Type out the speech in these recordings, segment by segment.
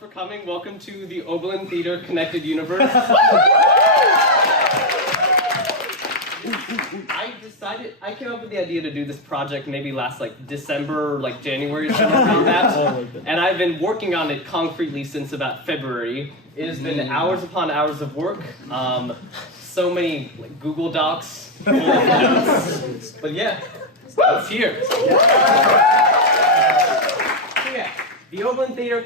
for coming. Welcome to the Oberlin Theater Connected Universe. I came up with the idea to do this project maybe last December, January, something around that. And I've been working on it concretely since about February. It has been hours upon hours of work. So many Google Docs. But yeah, it's here. The Oberlin Theater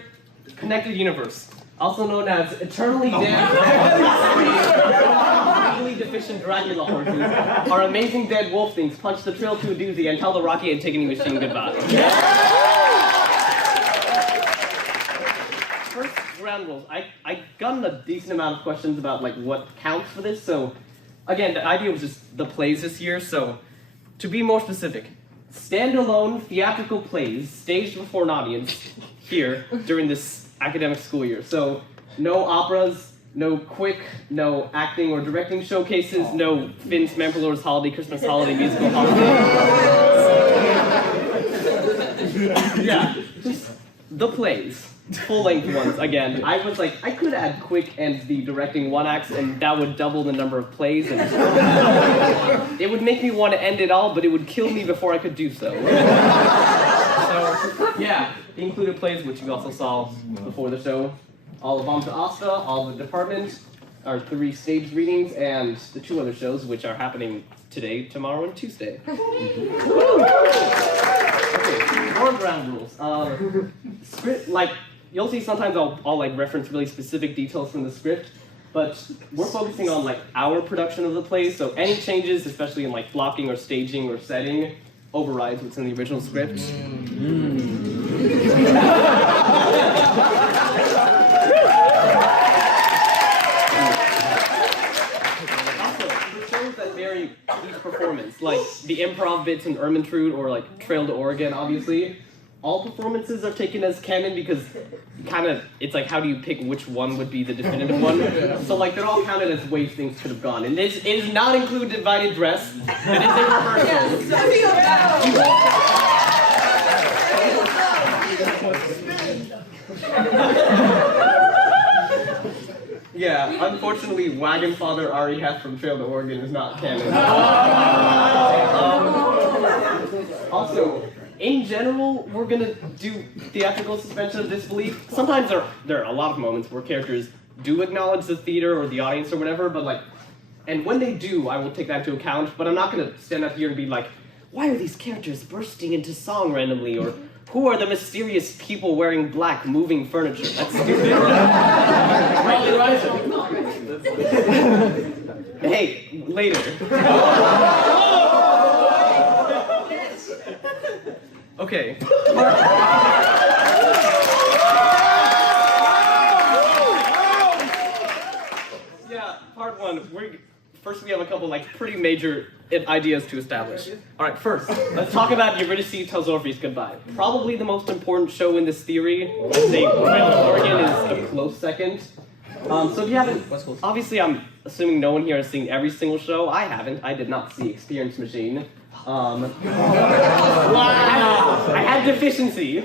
Connected Universe, also known as Eternally Dead, legally deficient Dracula horses, are amazing dead wolf things. Punch the trail to a doozy and tell the Rocky Antigone machine goodbye. First, ground rules. I gotten a decent amount of questions about what counts for this. So, again, the idea was just the plays this year. So, to be more specific, standalone theatrical plays staged before an audience here during this academic school year. So no operas, no quick, no acting or directing showcases, no Finn's Mampalor's Holiday, Christmas Holiday, Musical Holiday. Yeah, just the plays. Full-length ones, again. I was like, I could add quick and the directing one acts, and that would double the number of plays, and it would make me want to end it all, but it would kill me before I could do so. So, yeah, the included plays, which you also saw before the show, all of OMTA, all of the department, our 3 staged readings, and the 2 other shows, which are happening today, tomorrow, and Tuesday. Okay, more ground rules. Script, you'll see sometimes I'll reference really specific details from the script, but we're focusing on our production of the play, so any changes, especially in blocking or staging or setting, overrides what's in the original script. Also, the shows that vary each performance, like the improv bits in Ermintrude or Trail to Oregon, obviously, all performances are taken as canon because it's how do you pick which one would be the definitive one? So they're all counted as ways things could have gone. And it does not include divided dress. It is a rehearsal. Yeah, unfortunately, Wagon Father Ari Heth from Trail to Oregon is not canon. Also, in general, we're gonna do theatrical suspension of disbelief. Sometimes there are a lot of moments where characters do acknowledge the theater or the audience or whatever, but and when they do, I will take that into account, but I'm not gonna stand up here and be like, why are these characters bursting into song randomly, or who are the mysterious people wearing black moving furniture? That's stupid. Rightly rising. Hey, later. Okay. Yeah, part 1. First we have a couple pretty major ideas to establish. Alright, first, let's talk about Eurydice Tells Orpheus Goodbye. Probably the most important show in this theory. I'd say Trail to Oregon is a close second. So if you haven't, obviously I'm assuming no one here has seen every single show. I haven't. I did not see Experience Machine. Wow! I had deficiency.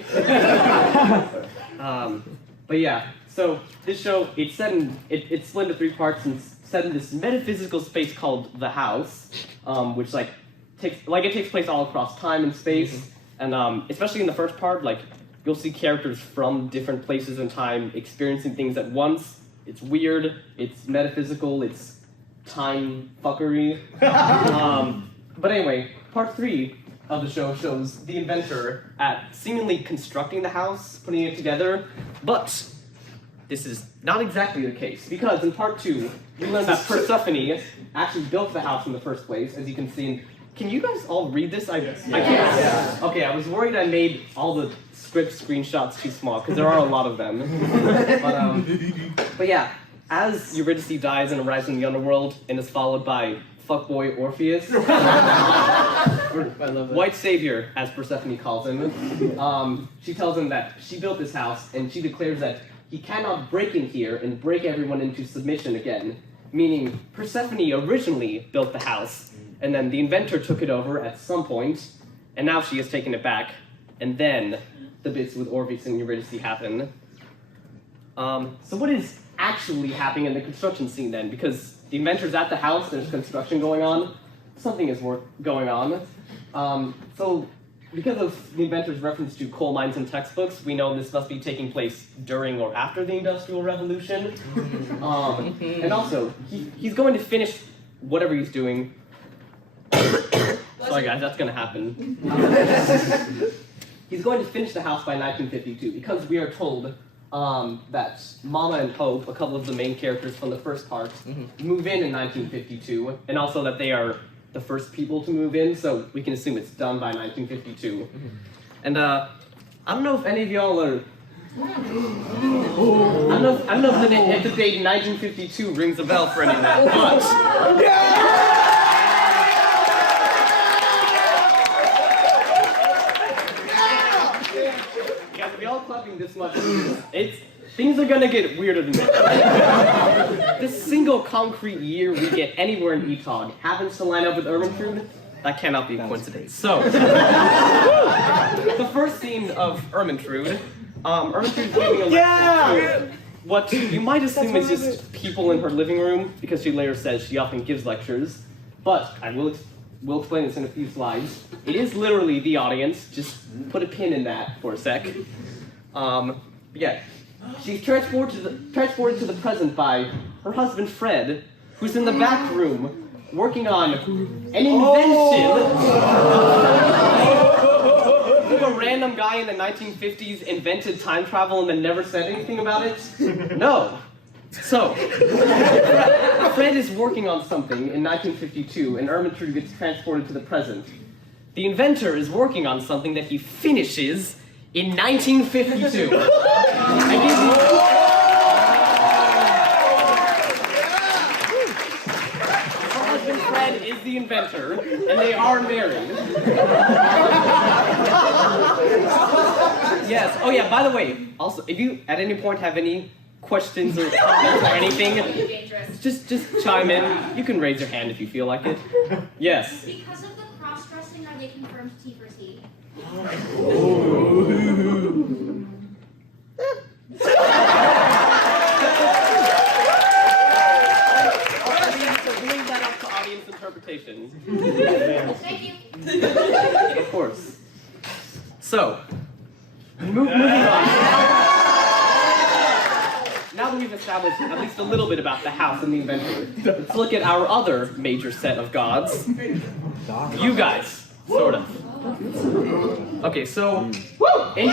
But yeah, so this show, it's split into 3 parts and set in this metaphysical space called the house, which takes place all across time and space, and especially in the first part, you'll see characters from different places and time experiencing things at once. It's weird, it's metaphysical, it's time fuckery. But anyway, part 3 of the show shows the inventor at seemingly constructing the house, putting it together, but this is not exactly the case, because in part 2, we learn that Persephone actually built the house in the first place, as you can see. Can you guys all read this? I can't. Yeah. Okay, I was worried I made all the script screenshots too small, because there are a lot of them. But yeah, as Eurydice dies and arrives in the underworld, and is followed by fuckboy Orpheus, white savior, as Persephone calls him, she tells him that she built this house, and she declares that he cannot break in here and break everyone into submission again, meaning Persephone originally built the house, and then the inventor took it over at some point, and now she has taken it back, and then the bits with Orpheus and Eurydice happen. So what is actually happening in the construction scene then? Because the inventor's at the house, there's construction going on, something is going on. So because of the inventor's reference to coal mines and textbooks, we know this must be taking place during or after the Industrial Revolution. And also, he's going to finish whatever he's doing. Sorry guys, that's gonna happen. He's going to finish the house by 1952 because we are told that Mama and Hope, a couple of the main characters from the first part, move in 1952, and also that they are the first people to move in, so we can assume it's done by 1952. And I don't know if any of y'all are. I don't know if the date 1952 rings a bell for anyone, but. Guys, if y'all clapping this much, things are gonna get weirder than that. This single concrete year we get anywhere in Etog happens to line up with Ermentrude. That cannot be a coincidence. So, the first scene of Ermentrude, Ermentrude's giving a lecture to what you might assume is just people in her living room, because she later says she often gives lectures. But I will explain this in a few slides. It is literally the audience. Just put a pin in that for a sec. Yeah. She's transported to the present by her husband Fred, who's in the back room working on an invention. A random guy in the 1950s invented time travel and then never said anything about it? No. So, Fred is working on something in 1952, and Ermentrude gets transported to the present. The inventor is working on something that he finishes in 1952. Her husband Fred is the inventor, and they are married. Yes. Oh yeah. By the way, also, if you at any point have any questions or comments or anything, just chime in. You can raise your hand if you feel like it. Yes. Because of the cross-dressing, are they confirmed T for T? Leave that up to audience interpretation. Thank you. Of course. So, moving on. Now that we've established at least a little bit about the house and the inventor, let's look at our other major set of gods. You guys, sort of. Okay, so in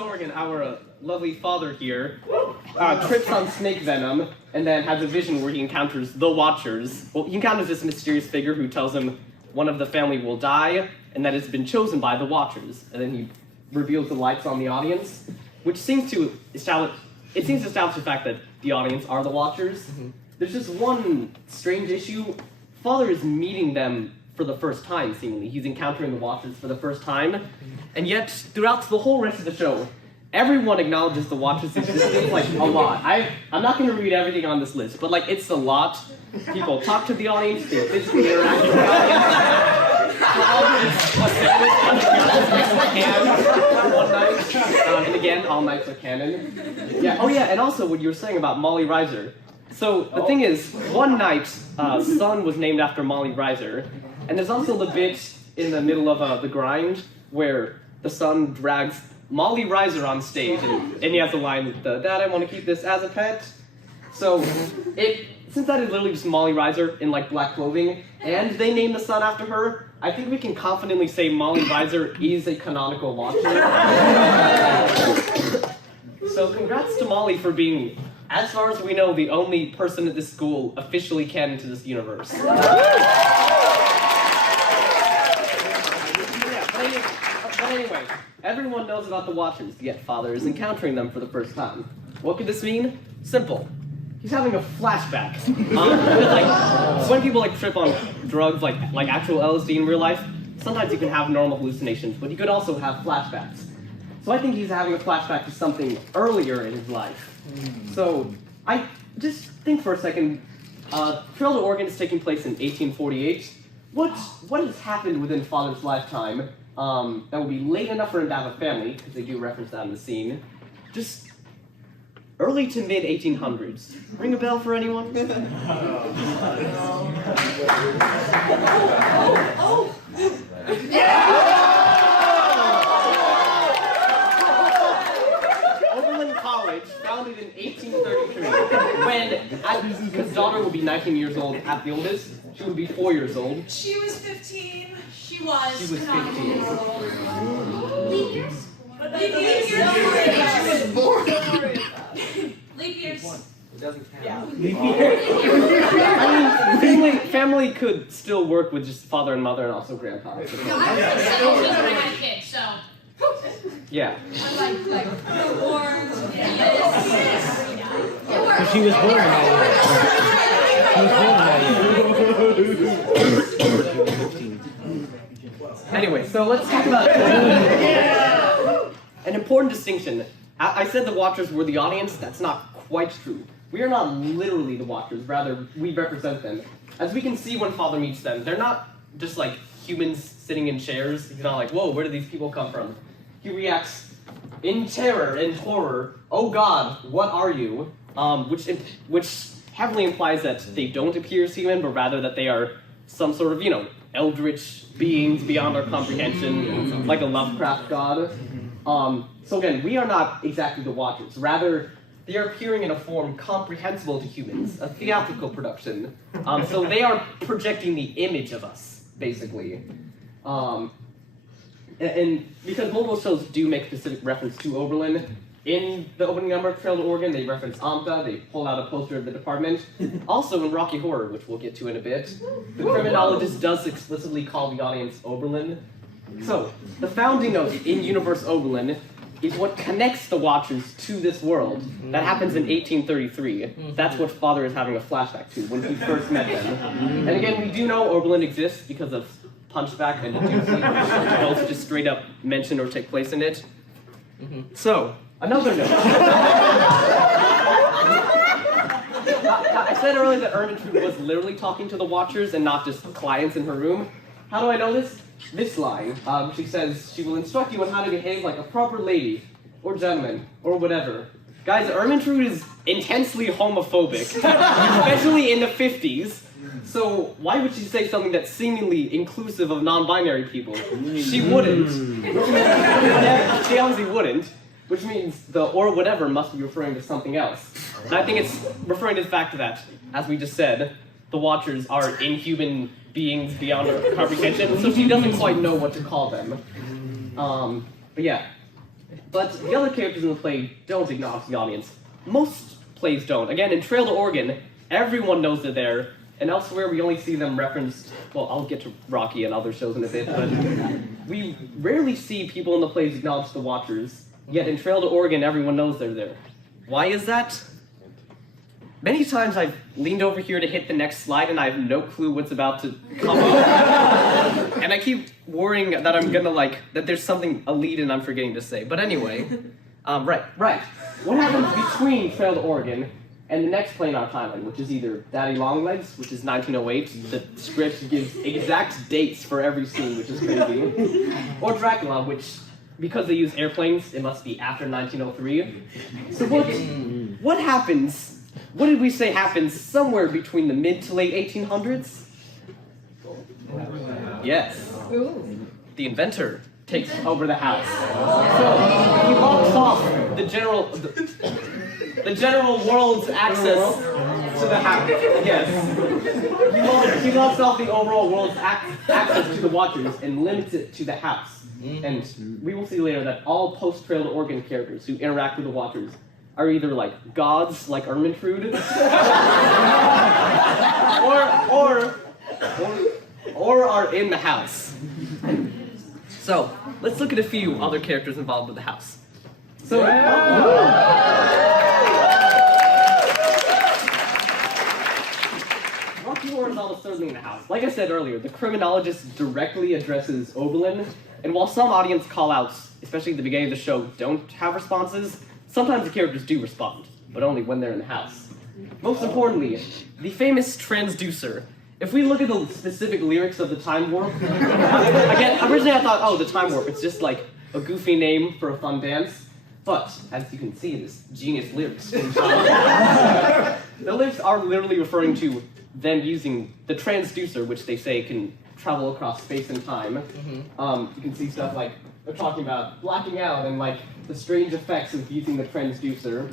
Oregon, our lovely father here trips on snake venom and then has a vision where he encounters the Watchers. Well, he encounters this mysterious figure who tells him one of the family will die and that it's been chosen by the Watchers. And then he reveals the lights on the audience, which seems to establish the fact that the audience are the Watchers. There's just one strange issue. Father is meeting them for the first time, seemingly. He's encountering the Watchers for the first time, and yet throughout the whole rest of the show, everyone acknowledges the Watchers' existence, like, a lot. I'm not going to read everything on this list, but, like, it's a lot. People talk to the audience, they physically interact with the audience. One night, and again, all nights are canon. Yeah. Oh yeah, and also what you were saying about Molly Reiser. So the thing is, one night, Sun was named after Molly Reiser, and there's also the bit in the middle of the grind where the Sun drags Molly Reiser on stage, and he has the line, "Dad, I want to keep this as a pet." So since that is literally just Molly Reiser in like black clothing, and they named the Sun after her, I think we can confidently say Molly Reiser is a canonical Watcher. So congrats to Molly for being, as far as we know, the only person at this school officially canon to this universe. But anyway, everyone knows about the Watchers, yet Father is encountering them for the first time. What could this mean? Simple. He's having a flashback. Like, when people like trip on drugs, like actual LSD in real life, sometimes you can have normal hallucinations, but you could also have flashbacks. So I think he's having a flashback to something earlier in his life. So I just think for a second, Trail to Oregon is taking place in 1848. What has happened within Father's lifetime that will be late enough for him to have a family, because they do reference that in the scene. Just early to mid 1800s. Ring a bell for anyone? Oberlin College, founded in 1833, when his daughter would be 19 years old at the oldest. She would be 4 years old. She was 15. She was 15. Leap years? Leap years. Leap years. It doesn't count. Yeah. I mean, family could still work with just father and mother and also grandpa. No, I was like 17 when I had a kid, so. Yeah. I'm like born. So she was born in that Anyway, so let's talk about an important distinction. I said the Watchers were the audience. That's not quite true. We are not literally the Watchers. Rather, we represent them. As we can see when Father meets them, they're not just like humans sitting in chairs. He's not like, whoa, where do these people come from? He reacts in terror and horror. Oh God, what are you? Which heavily implies that they don't appear as human, but rather that they are some sort of, eldritch beings beyond our comprehension, like a Lovecraft god. So again, we are not exactly the Watchers. Rather, they are appearing in a form comprehensible to humans, a theatrical production. So they are projecting the image of us, basically. And because multiple shows do make specific reference to Oberlin, in the opening number of Trail to Oregon, they reference OMTA, they pull out a poster of the department. Also in Rocky Horror, which we'll get to in a bit, the criminologist does explicitly call the audience Oberlin. So, the founding note in Universe Oberlin is what connects the Watchers to this world. That happens in 1833. That's what Father is having a flashback to when he first met them. And again, we do know Oberlin exists because of Punchback and Doozy, which both just straight up mention or take place in it. So, another note. I said earlier that Ermentrude was literally talking to the Watchers and not just clients in her room. How do I know this? This line. She says, she will instruct you on how to behave like a proper lady, or gentleman, or whatever. Guys, Ermentrude is intensely homophobic, especially in the 50s. So why would she say something that's seemingly inclusive of non-binary people? She wouldn't. She obviously wouldn't. Which means the or whatever must be referring to something else. And I think it's referring to the fact that, as we just said, the Watchers are inhuman beings beyond our comprehension, so she doesn't quite know what to call them. But yeah. But the other characters in the play don't acknowledge the audience. Most plays don't. Again, in Trail to Oregon, everyone knows they're there, and elsewhere we only see them referenced, well, I'll get to Rocky and other shows in a bit, but we rarely see people in the plays acknowledge the Watchers. Yet in Trail to Oregon, everyone knows they're there. Why is that? Many times I've leaned over here to hit the next slide and I have no clue what's about to come up. And I keep worrying that I'm gonna that there's something a lead-in I'm forgetting to say. But anyway, right. What happens between Trail to Oregon and the next play in our timeline, which is either Daddy Longlegs, which is 1908, the script gives exact dates for every scene, which is crazy, or Dracula, which, because they use airplanes, it must be after 1903. So what happens? What did we say happens somewhere between the mid to late 1800s? Yes. The inventor takes over the house. So he locks off the general world's access to the house. Yes. He locks off the overall world's access to the Watchers and limits it to the house. And we will see later that all post-Trail to Oregon characters who interact with the Watchers are either like gods, like Ermentrude, or are in the house. So let's look at a few other characters involved with the house. So. Rocky Horror is almost certainly in the house. Like I said earlier, the criminologist directly addresses Oberlin, and while some audience call-outs, especially at the beginning of the show, don't have responses, sometimes the characters do respond, but only when they're in the house. Most importantly, the famous transducer if we look at the specific lyrics of the Time Warp, again, originally I thought, oh, the Time Warp, it's just like a goofy name for a fun dance. But, as you can see, this genius lyrics. The lyrics are literally referring to them using the transducer, which they say can travel across space and time. You can see stuff like, they're talking about blacking out and like the strange effects of using the transducer.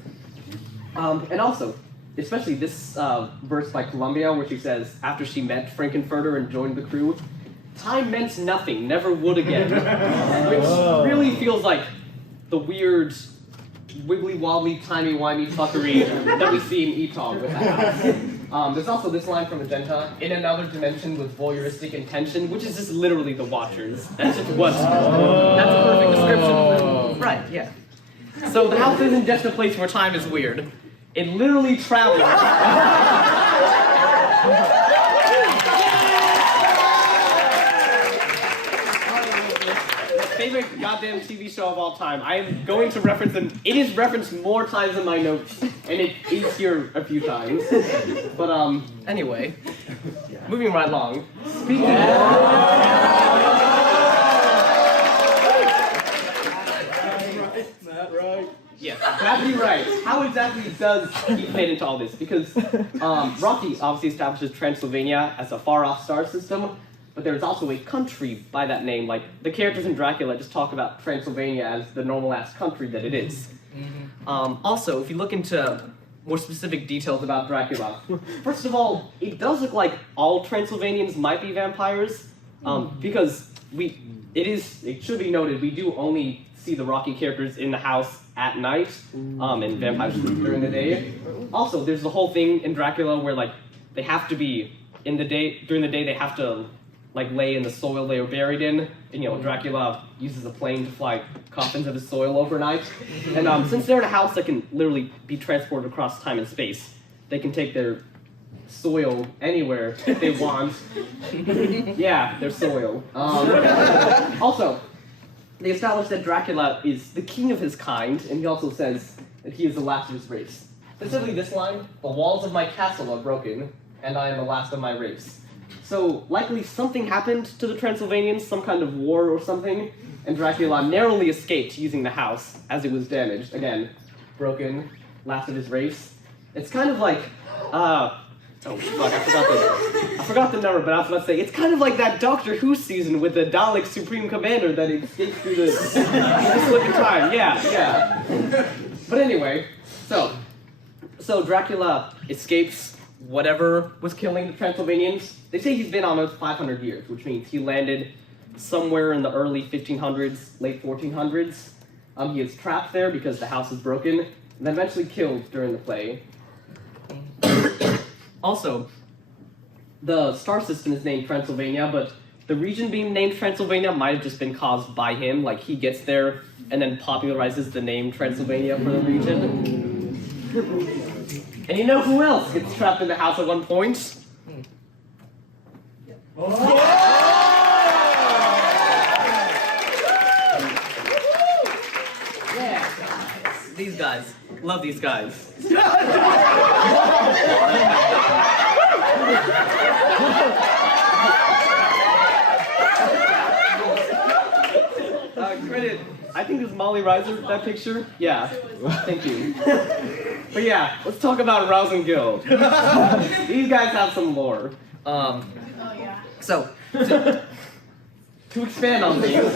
And also, especially this verse by Columbia, where she says, after she met Frankenfurter and joined the crew, time meant nothing, never would again. Which really feels like the weird, wibbly-wobbly, timey-wimey fuckery that we see in Etog with the house. There's also this line from Magenta, in another dimension with voyeuristic intention, which is just literally the Watchers. That's just what, that's a perfect description. Right, yeah. So the house isn't just a place where time is weird. It literally travels. Favorite goddamn TV show of all time. I am going to reference it. It is referenced more times in my notes, and it is here a few times. But anyway, moving right along. Speaking Yes, exactly right. How exactly does he fit into all this? Because Rocky obviously establishes Transylvania as a far-off star system, but there's also a country by that name. Like, the characters in Dracula just talk about Transylvania as the normal-ass country that it is. Also, if you look into more specific details about Dracula, first of all, it does look like all Transylvanians might be vampires, because it should be noted, we do only see the Rocky characters in the house at night, and vampires during the day. Also, there's the whole thing in Dracula where, like, they have to be, during the day they have to, like, lay in the soil they were buried in, and, you know, Dracula uses a plane to fly coffins of his soil overnight. And since they're in a house that can literally be transported across time and space, they can take their soil anywhere if they want. Yeah, their soil. Also, they establish that Dracula is the king of his kind, and he also says that he is the last of his race. Specifically this line, the walls of my castle are broken, and I am the last of my race. So, likely something happened to the Transylvanians, some kind of war or something, and Dracula narrowly escaped using the house as it was damaged. Again, broken, last of his race. It's kind of like, oh fuck, I forgot the number, but I was about to say, it's kind of like that Doctor Who season with the Dalek Supreme Commander that escaped through the slip of time. Yeah. But anyway, so Dracula escapes whatever was killing the Transylvanians. They say he's been on Earth 500 years, which means he landed somewhere in the early 1500s, late 1400s. He is trapped there because the house is broken, and then eventually killed during the plague. Also, the star system is named Transylvania, but the region being named Transylvania might have just been caused by him, like he gets there and then popularizes the name Transylvania for the region. And you know who else gets trapped in the house at one point? Yeah, these guys. Love these guys. Credit. I think it's Molly Reiser, that picture. Yeah, thank you. But yeah, let's talk about Rouse and Gill. These guys have some lore. So, to expand on things,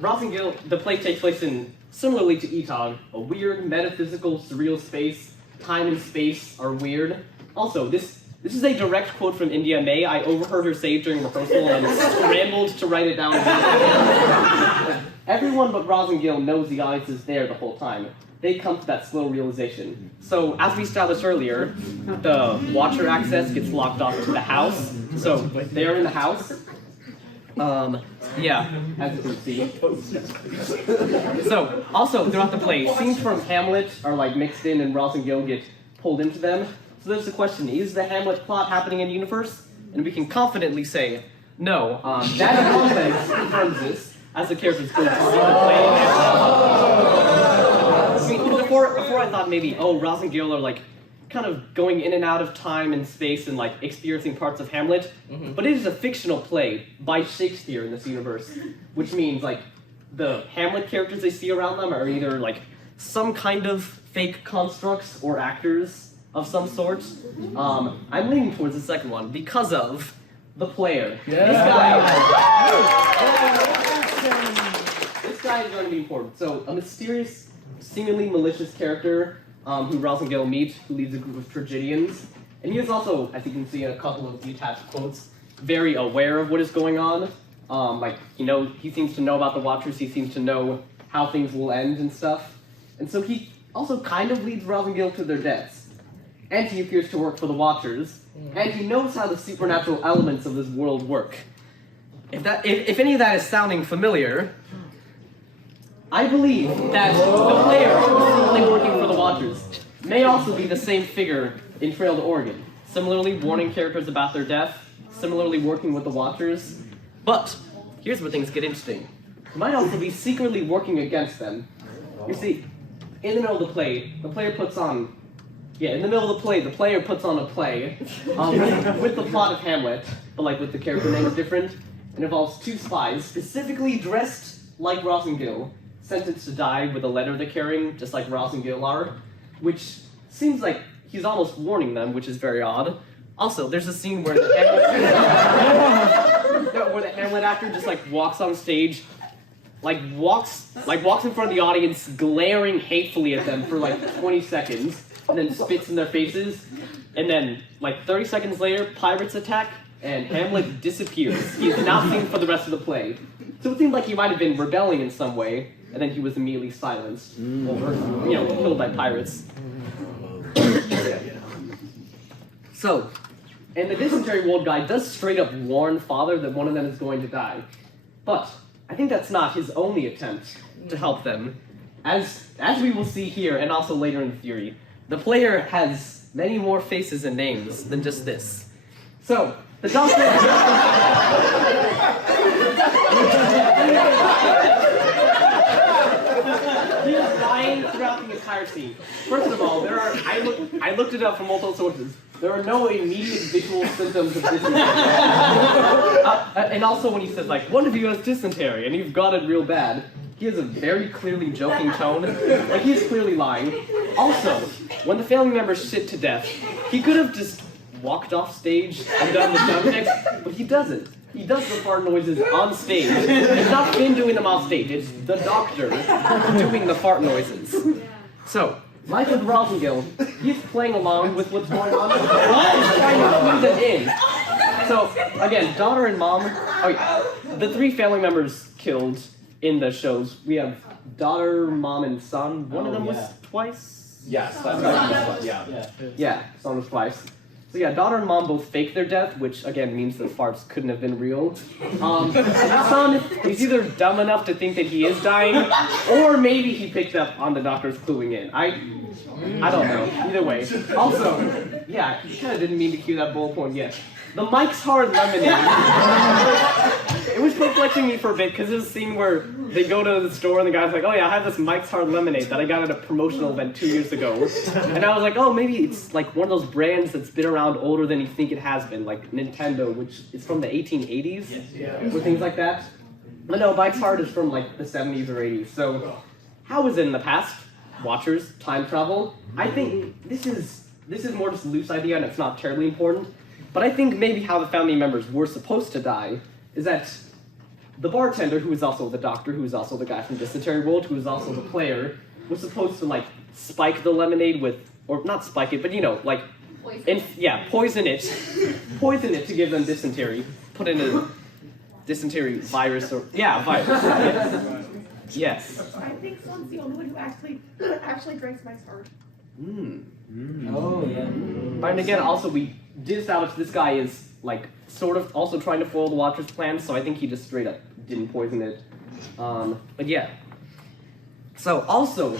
Rouse and Gill, the play takes place in, similarly to Etog, a weird, metaphysical, surreal space. Time and space are weird. Also, this is a direct quote from India May. I overheard her say during rehearsal and scrambled to write it down. Everyone but Rouse and Gill knows the audience is there the whole time. They come to that slow realization. So, as we established earlier, the Watcher access gets locked off to the house. So, they are in the house. Yeah, as you can see. So, also, throughout the play, scenes from Hamlet are like mixed in and Rouse and Gill get pulled into them. So there's the question, is the Hamlet plot happening in universe? And we can confidently say, no. That context confirms this, as the characters go to see the play. Before I thought maybe, Rouse and Gill are like kind of going in and out of time and space and like experiencing parts of Hamlet, but it is a fictional play by Shakespeare in this universe, which means like the Hamlet characters they see around them are either like some kind of fake constructs or actors of some sort. I'm leaning towards the second one because of the player. Yeah. This guy is going to be important. So a mysterious, seemingly malicious character who Rouse and Gill meet, who leads a group of tragedians. And he is also, as you can see in a couple of the attached quotes, very aware of what is going on. He seems to know about the Watchers, he seems to know how things will end and stuff. And so he also kind of leads Rouse and Gill to their deaths. And he appears to work for the Watchers, and he knows how the supernatural elements of this world work. If any of that is sounding familiar, I believe that the player who is simply working for the Watchers may also be the same figure in Trail to Oregon, similarly warning characters about their death, similarly working with the Watchers. But here's where things get interesting. He might also be secretly working against them. You see, in the middle of the play, the player puts on a play with the plot of Hamlet, but like with the character names different. It involves two spies, specifically dressed like Rouse and Gill, sentenced to die with a letter they're carrying, just like Rouse and Gill are, which seems like he's almost warning them, which is very odd. Also, there's a scene where the Hamlet actor just like walks on stage, walks in front of the audience, glaring hatefully at them for like 20 seconds, and then spits in their faces, and then like 30 seconds later, pirates attack, and Hamlet disappears. He's not seen for the rest of the play. So it seemed like he might have been rebelling in some way, and then he was immediately silenced, or killed by pirates. So, and the dysentery world guy does straight up warn Father that one of them is going to die. But I think that's not his only attempt to help them. As we will see here, and also later in the theory, the player has many more faces and names than just this. So, the doctor... He is lying throughout the entire scene. First of all, I looked it up from multiple sources. There are no immediate visual symptoms of dysentery. And also when he says, like, one of you has dysentery, and you've got it real bad, he has a very clearly joking tone. Like, he's clearly lying. Also, when the family members shit to death, he could have just walked off stage and done the sound effects, but he doesn't. He does the fart noises on stage. It's not Finn doing them off stage, it's the doctor doing the fart noises. So, like with Rosengill, he's playing along with what's going on. He's trying to squeeze it in. So, again, daughter and mom, the three family members killed in the shows. We have daughter, mom, and son. One of them was twice? Yes, that's right. Yeah, son was twice. So yeah, daughter and mom both fake their death, which again means the farts couldn't have been real. Son is either dumb enough to think that he is dying, or maybe he picked up on the doctor's cluing in. I don't know. Either way. Also, yeah, he kind of didn't mean to cue that bullet point yet. The Mike's Hard Lemonade. It was perplexing me for a bit, because there's a scene where they go to the store and the guy's like, oh yeah, I have this Mike's Hard Lemonade that I got at a promotional event 2 years ago. And I was like, oh, maybe it's like one of those brands that's been around older than you think it has been, like Nintendo, which is from the 1880s, or things like that. But no, Mike's Hard is from like the 70s or 80s. So how was it in the past? Watchers, time travel. I think this is more just a loose idea and it's not terribly important. But I think maybe how the family members were supposed to die is that the bartender, who is also the doctor, who is also the guy from Dysentery World, who is also the player, was supposed to like spike the lemonade with, or not spike it, but like, poison it to give them dysentery. Put in a dysentery virus or virus. Yes. I think Son's the only one who actually drinks Mike's Hard. Oh yeah. But again, also we did establish this guy is like sort of also trying to foil the Watcher's plan, so I think he just straight up didn't poison it. But yeah. So also,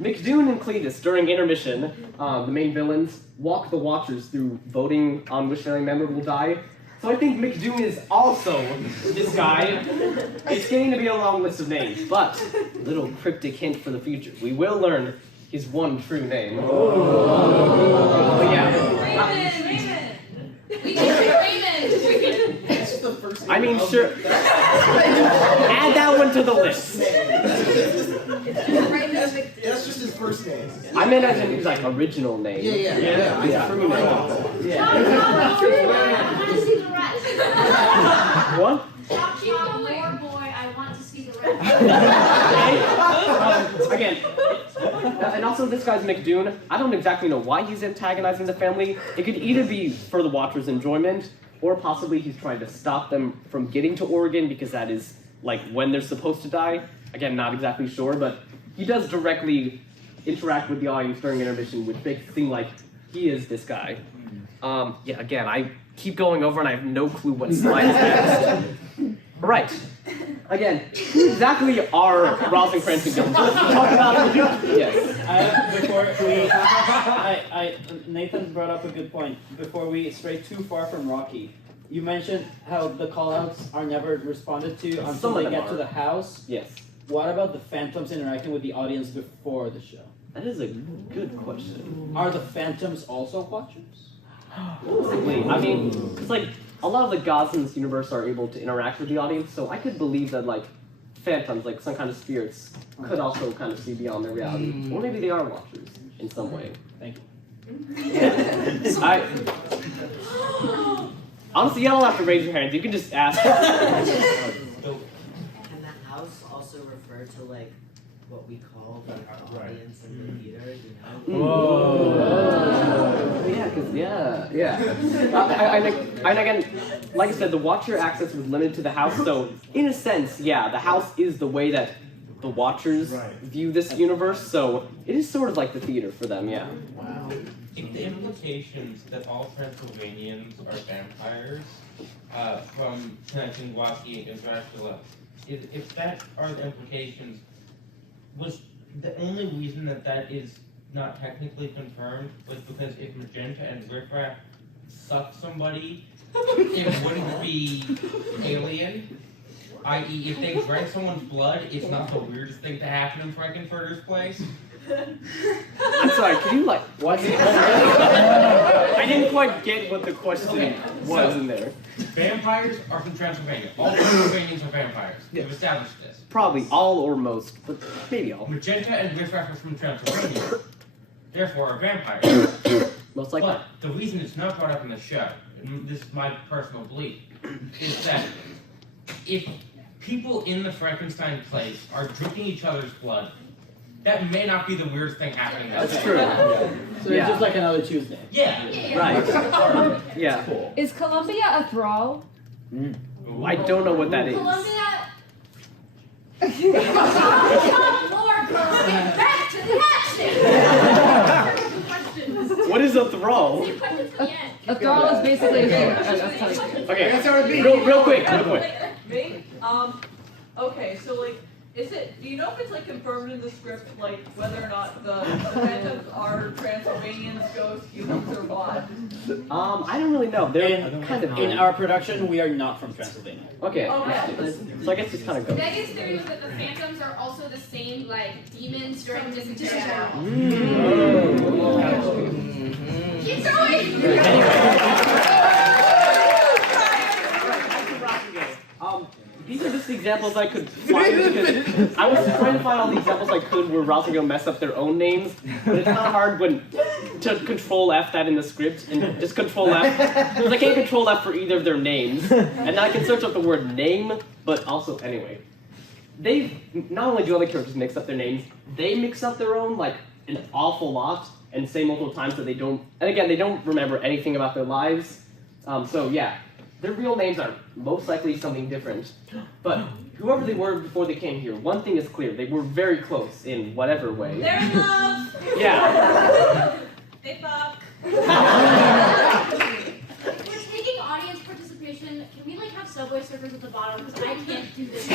McDoon and Cletus during intermission, the main villains, walk the Watchers through voting on which family member will die. So I think McDoon is also this guy. It's getting to be a long list of names, but little cryptic hint for the future. We will learn his one true name. But yeah. We need Raymond. That's the first name I mean, of sure. the- Add that one to the list. That's just his first name. I meant as in his like original name. Yeah. His true name. I want to see the rest. What? Stop more boy, I want to see the rest. Again, and also this guy's McDoon. I don't exactly know why he's antagonizing the family. It could either be for the Watcher's enjoyment, or possibly he's trying to stop them from getting to Oregon because that is like when they're supposed to die. Again, not exactly sure, but he does directly interact with the audience during intermission, which makes it seem like he is this guy. Yeah, again, I keep going over and I have no clue what slide is next. Right. Again, who exactly are Rosencrantz and Guildenstern? Let's talk about yes. Nathan brought up a good point. Before we stray too far from Rocky, you mentioned how the callouts are never responded to until Some of they them get are. to the house. Yes. What about the Phantoms interacting with the audience before the show? That is a good question. Are the Phantoms also watchers? Possibly. I mean, it's like a lot of the gods in this universe are able to interact with the audience, so I could believe that like phantoms, like some kind of spirits, could also kind of see beyond their reality. Or maybe they are watchers in some way. Thank you. Honestly, you don't have to raise your hands. You can just ask. Can the house also refer to like what we call the audience in the theater? You know. Yeah, because and again, like I said, the Watcher access was limited to the house. So in a sense, yeah, the house is the way that the Watchers view this universe. So it is sort of like the theater for them. Yeah. Wow. If the implications that all Transylvanians are vampires, from connecting Wacky and Dracula, if that are the implications, was the only reason that is not technically confirmed was because if Magenta and Riffraff suck somebody, it wouldn't be alien? I.e., if they drank someone's blood, it's not the weirdest thing to happen in Frankenfurter's place? I'm sorry, can you like what? I didn't quite get what the question was in there. Vampires are from Transylvania. All Transylvanians are vampires. We've established this. Probably all or most, but maybe all. Magenta and Riffraff are from Transylvania. Therefore are vampires. Most likely. But the reason it's not brought up in the show, and this is my personal belief, is that if people in the Frankenstein place are drinking each other's blood, that may not be the weirdest thing happening. That's true. So it's just like another Tuesday. Yeah. Right. Yeah. Is Columbia a thrall? I don't know what that is. Columbia. Lord, Columbia, back to the action. What is a thrall? Same question to the end. A thrall is basically Okay, real quick. Me? Okay, so like, do you know if it's like confirmed in the script, like whether or not the Phantoms are Transylvanians, ghosts, humans, or what? I don't really know. They're kind of In our production, we are not from Transylvania. Okay. Okay. So I guess it's kind of good. Megan's theory was that the Phantoms are also the same, like, demons during dysentery. Keep going! These are just the examples I could find because I was trying to find all the examples I could where Rossigo messed up their own names, but it's kind of hard to Control F that in the script and just Control F because I can't Control F for either of their names, and then I can search up the word name, but also anyway, not only do other characters mix up their names, they mix up their own like an awful lot and say multiple times that they don't, and again they don't remember anything about their lives, so yeah. Their real names are most likely something different, but whoever they were before they came here, one thing is clear, they were very close in whatever way. They're in love! Yeah. They fuck! If we're taking audience participation, can we like have Subway Surfers at the bottom? Because I can't do this.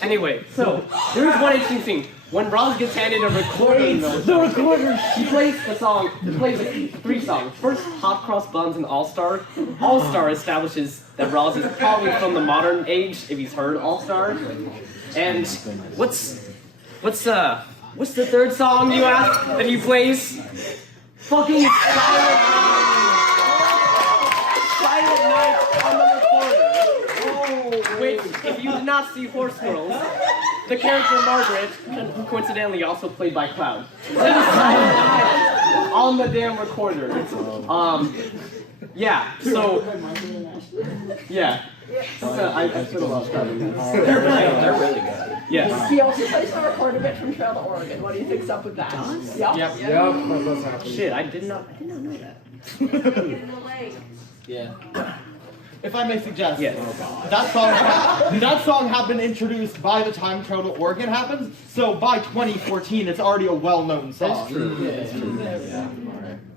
Anyway, so there's one interesting thing. When Roz gets handed a recording, he plays the song, he plays 3 songs. First, Hot Cross Buns and All-Star. All-Star establishes that Roz is probably from the modern age, if he's heard All-Star. And what's What's the third song you asked that he plays? Fucking Silent Night on the Recorder. Which, if you did not see Horse Girls, the character Margaret, who coincidentally also played by Cloud, on the damn recorder. Yeah. So. Yeah. I spent a lot of time in this. They're really good. Yes. He also plays the recorder bit from Trail to Oregon. What do you think's up with that? Yep. That's happening. Shit, I did not know that. Yeah. If I may suggest, Yes. that song had been introduced by the time Trail to Oregon happens, so by 2014 it's already a well-known song. That's true.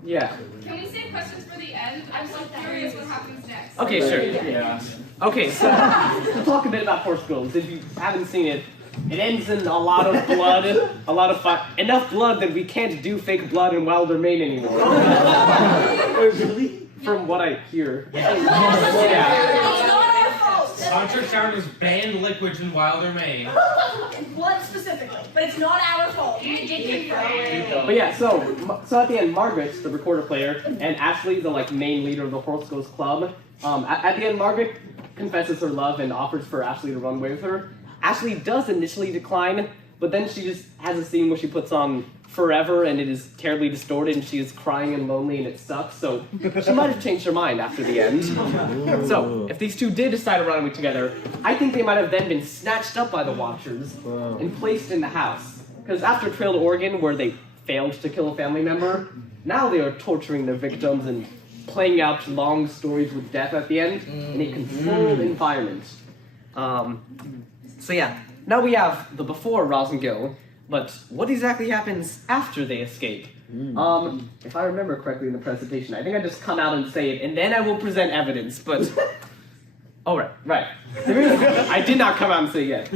Yeah. Can we save questions for the end? I'm so curious what happens next. Okay, sure. Yeah. Okay, so to talk a bit about Horse Girls, if you haven't seen it, it ends in a lot of blood, a lot of fight. Enough blood that we can't do fake blood in Wilder, Maine anymore. Really? From what I hear. It's not our fault. Contra Showers banned liquids in Wilder, Maine. Blood specifically, but it's not our fault. But yeah, so at the end, Margaret, the recorder player, and Ashley, the main leader of the Horse Girls Club, at the end, Margaret confesses her love and offers for Ashley to run away with her. Ashley does initially decline, but then she just has a scene where she puts on Forever, and it is terribly distorted, and she is crying and lonely, and it sucks, so she might have changed her mind after the end. So, if these two did decide to run away together, I think they might have then been snatched up by the Watchers and placed in the house. Because after Trail to Oregon, where they failed to kill a family member, now they are torturing their victims and playing out long stories with death at the end in a controlled environment. So yeah, now we have the before Rosengill, but what exactly happens after they escape? If I remember correctly in the presentation, I think I just come out and say it, and then I will present evidence, but... Oh, right. I did not come out and say it yet.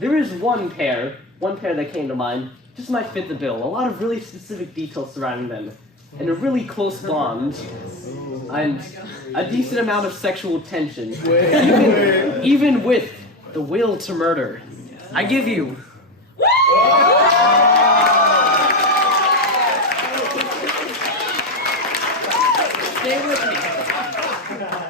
There is one pair that came to mind, just might fit the bill. A lot of really specific details surrounding them, and a really close bond, and a decent amount of sexual tension, even with the will to murder. I give you... Stay with me.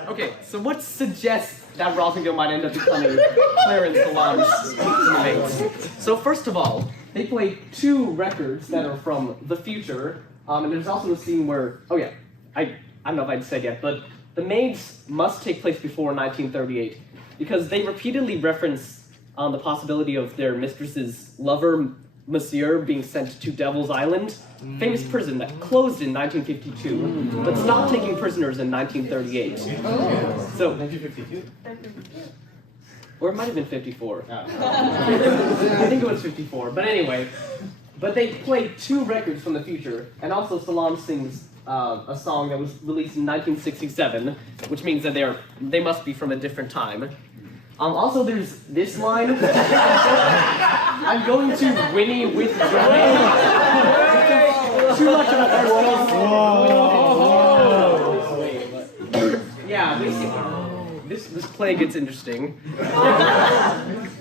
Okay, so what suggests that Rosengill might end up becoming Claire and Solange's mates? So first of all, they play 2 records that are from the future, and there's also a scene where, I don't know if I'd said yet, but the maids must take place before 1938, because they repeatedly reference the possibility of their mistress's lover, Monsieur, being sent to Devil's Island, famous prison that closed in 1952, but stopped taking prisoners in 1938. So, 1952? or it might have been 54. I think it was 54, but anyway. But they play 2 records from the future, and also Solange sings a song that was released in 1967, which means that they must be from a different time. Also, there's this line. I'm going to Winnie with joy. Too much of a Yeah, this play gets interesting.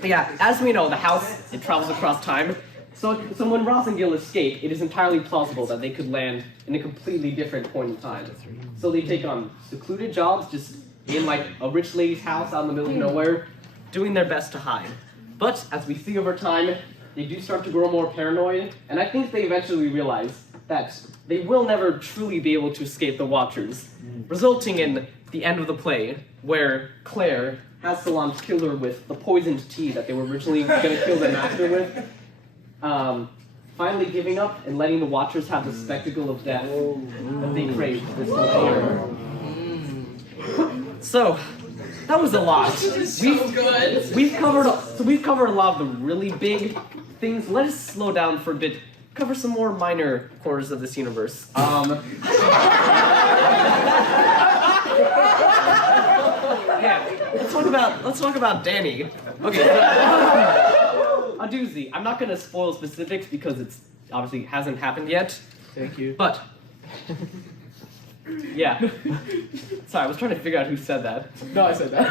Yeah, as we know, the house, it travels across time. So when Rosengill escape, it is entirely plausible that they could land in a completely different point in time. So they take on secluded jobs, just in a rich lady's house out in the middle of nowhere, doing their best to hide. But as we see over time, they do start to grow more paranoid, and I think they eventually realize that they will never truly be able to escape the Watchers, resulting in the end of the play, where Claire has Solange kill her with the poisoned tea that they were originally going to kill their master with, finally giving up and letting the Watchers have the spectacle of death that they craved this whole year. So, that was a lot. We've covered a lot of the really big things. Let us slow down for a bit. Cover some more minor corners of this universe. Yeah, let's talk about Danny. Okay, a doozy. I'm not gonna spoil specifics because it's obviously hasn't happened yet. Thank you. But yeah. Sorry, I was trying to figure out who said that. No, I said that.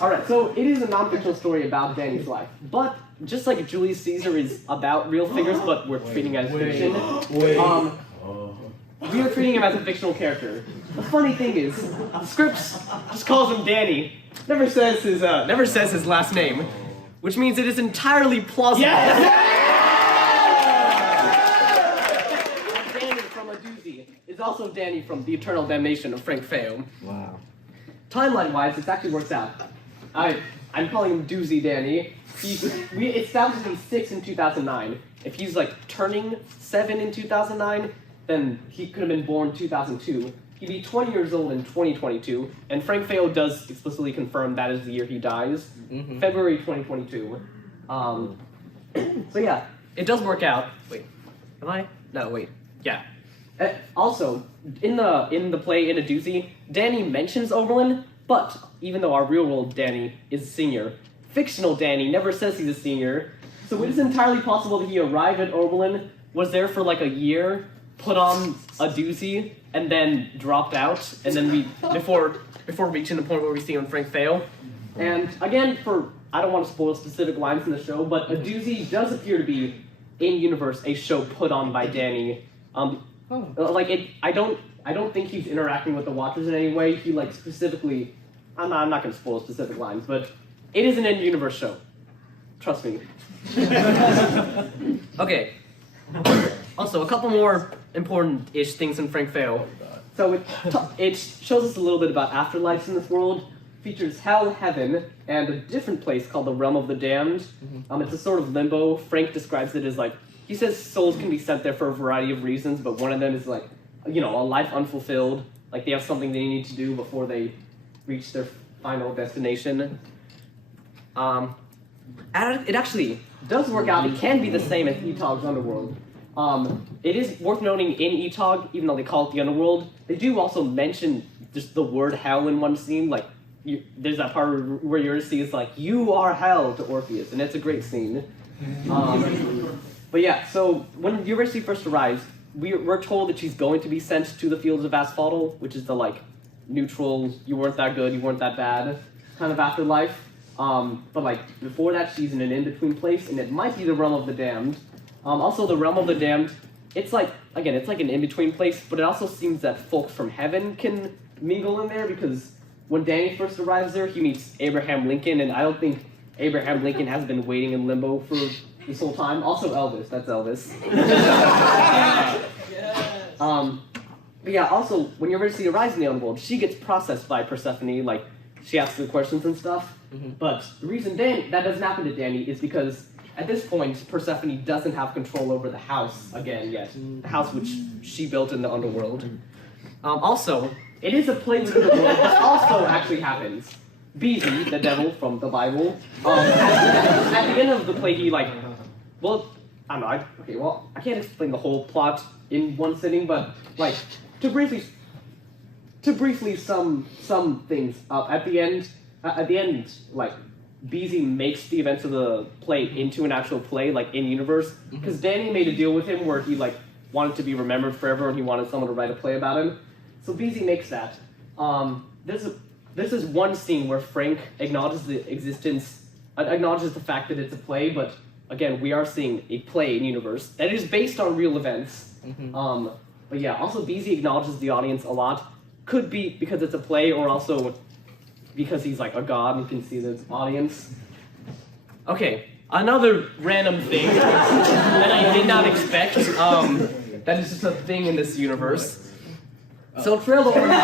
Alright, so it is a non-fictional story about Danny's life. But just like Julius Caesar is about real figures, but we're treating it as fiction, we are treating him as a fictional character. The funny thing is, the script just calls him Danny. Never says his last name, which means it is entirely plausible. Danny from a doozy is also Danny from The Eternal Damnation of Frank Feo. Wow. Timeline-wise, this actually works out. I'm calling him Doozy Danny. We established he's 6 in 2009. If he's like turning 7 in 2009, then he could have been born 2002. He'd be 20 years old in 2022, and Frank Feo does explicitly confirm that is the year he dies, February 2022. So yeah, it does work out. Wait, am I? No, wait. Yeah. Also, in the play In a Doozy, Danny mentions Oberlin, but even though our real-world Danny is a senior, fictional Danny never says he's a senior. So it is entirely possible that he arrived at Oberlin, was there for like a year, put on a doozy, and then dropped out, and then before reaching the point where we see him in Frank Feo. And again, I don't want to spoil specific lines in the show, but a doozy does appear to be in-universe a show put on by Danny. I don't think he's interacting with the Watchers in any way. He like specifically, I'm not going to spoil specific lines, but it is an in-universe show. Trust me. Okay. Also, a couple more important-ish things in Frank Feo. So it shows us a little bit about afterlives in this world. Features hell, heaven, and a different place called the realm of the damned. It's a sort of limbo. Frank describes it as like, he says souls can be sent there for a variety of reasons, but one of them is like, a life unfulfilled. Like they have something they need to do before they reach their final destination. It actually does work out. It can be the same as Etog's underworld. It is worth noting in Etog, even though they call it the underworld, they do also mention just the word hell in one scene. Like, there's that part where Eurydice is like, "You are hell" to Orpheus, and it's a great scene. But yeah, so when Eurydice first arrives, we're told that she's going to be sent to the fields of asphaltal, which is the like neutral, you weren't that good, you weren't that bad kind of afterlife. But like before that, she's in an in-between place, and it might be the realm of the damned. Also, the realm of the damned, it's like an in-between place, but it also seems that folks from heaven can mingle in there, because when Danny first arrives there, he meets Abraham Lincoln, and I don't think Abraham Lincoln has been waiting in limbo for this whole time. Also Elvis, that's Elvis. But yeah, also, when Eurydice arrives in the underworld, she gets processed by Persephone, like, she asks the questions and stuff. But the reason that doesn't happen to Danny is because at this point, Persephone doesn't have control over the house again yet. The house which she built in the underworld. Also, it is a play within the world that also actually happens. Beezy, the devil from the Bible, at the end of the play, he I don't know, I can't explain the whole plot in one sitting, but to briefly sum things up, at the end, Beezy makes the events of the play into an actual play, in-universe, because Danny made a deal with him where he, wanted to be remembered forever and he wanted someone to write a play about him. So Beezy makes that. This is one scene where Frank acknowledges the fact that it's a play, but again, we are seeing a play in-universe that is based on real events. But yeah, also Beezy acknowledges the audience a lot. Could be because it's a play, or also because he's a god and can see the audience. Okay, another random thing that I did not expect, that is just a thing in this universe. So Trail of Oregon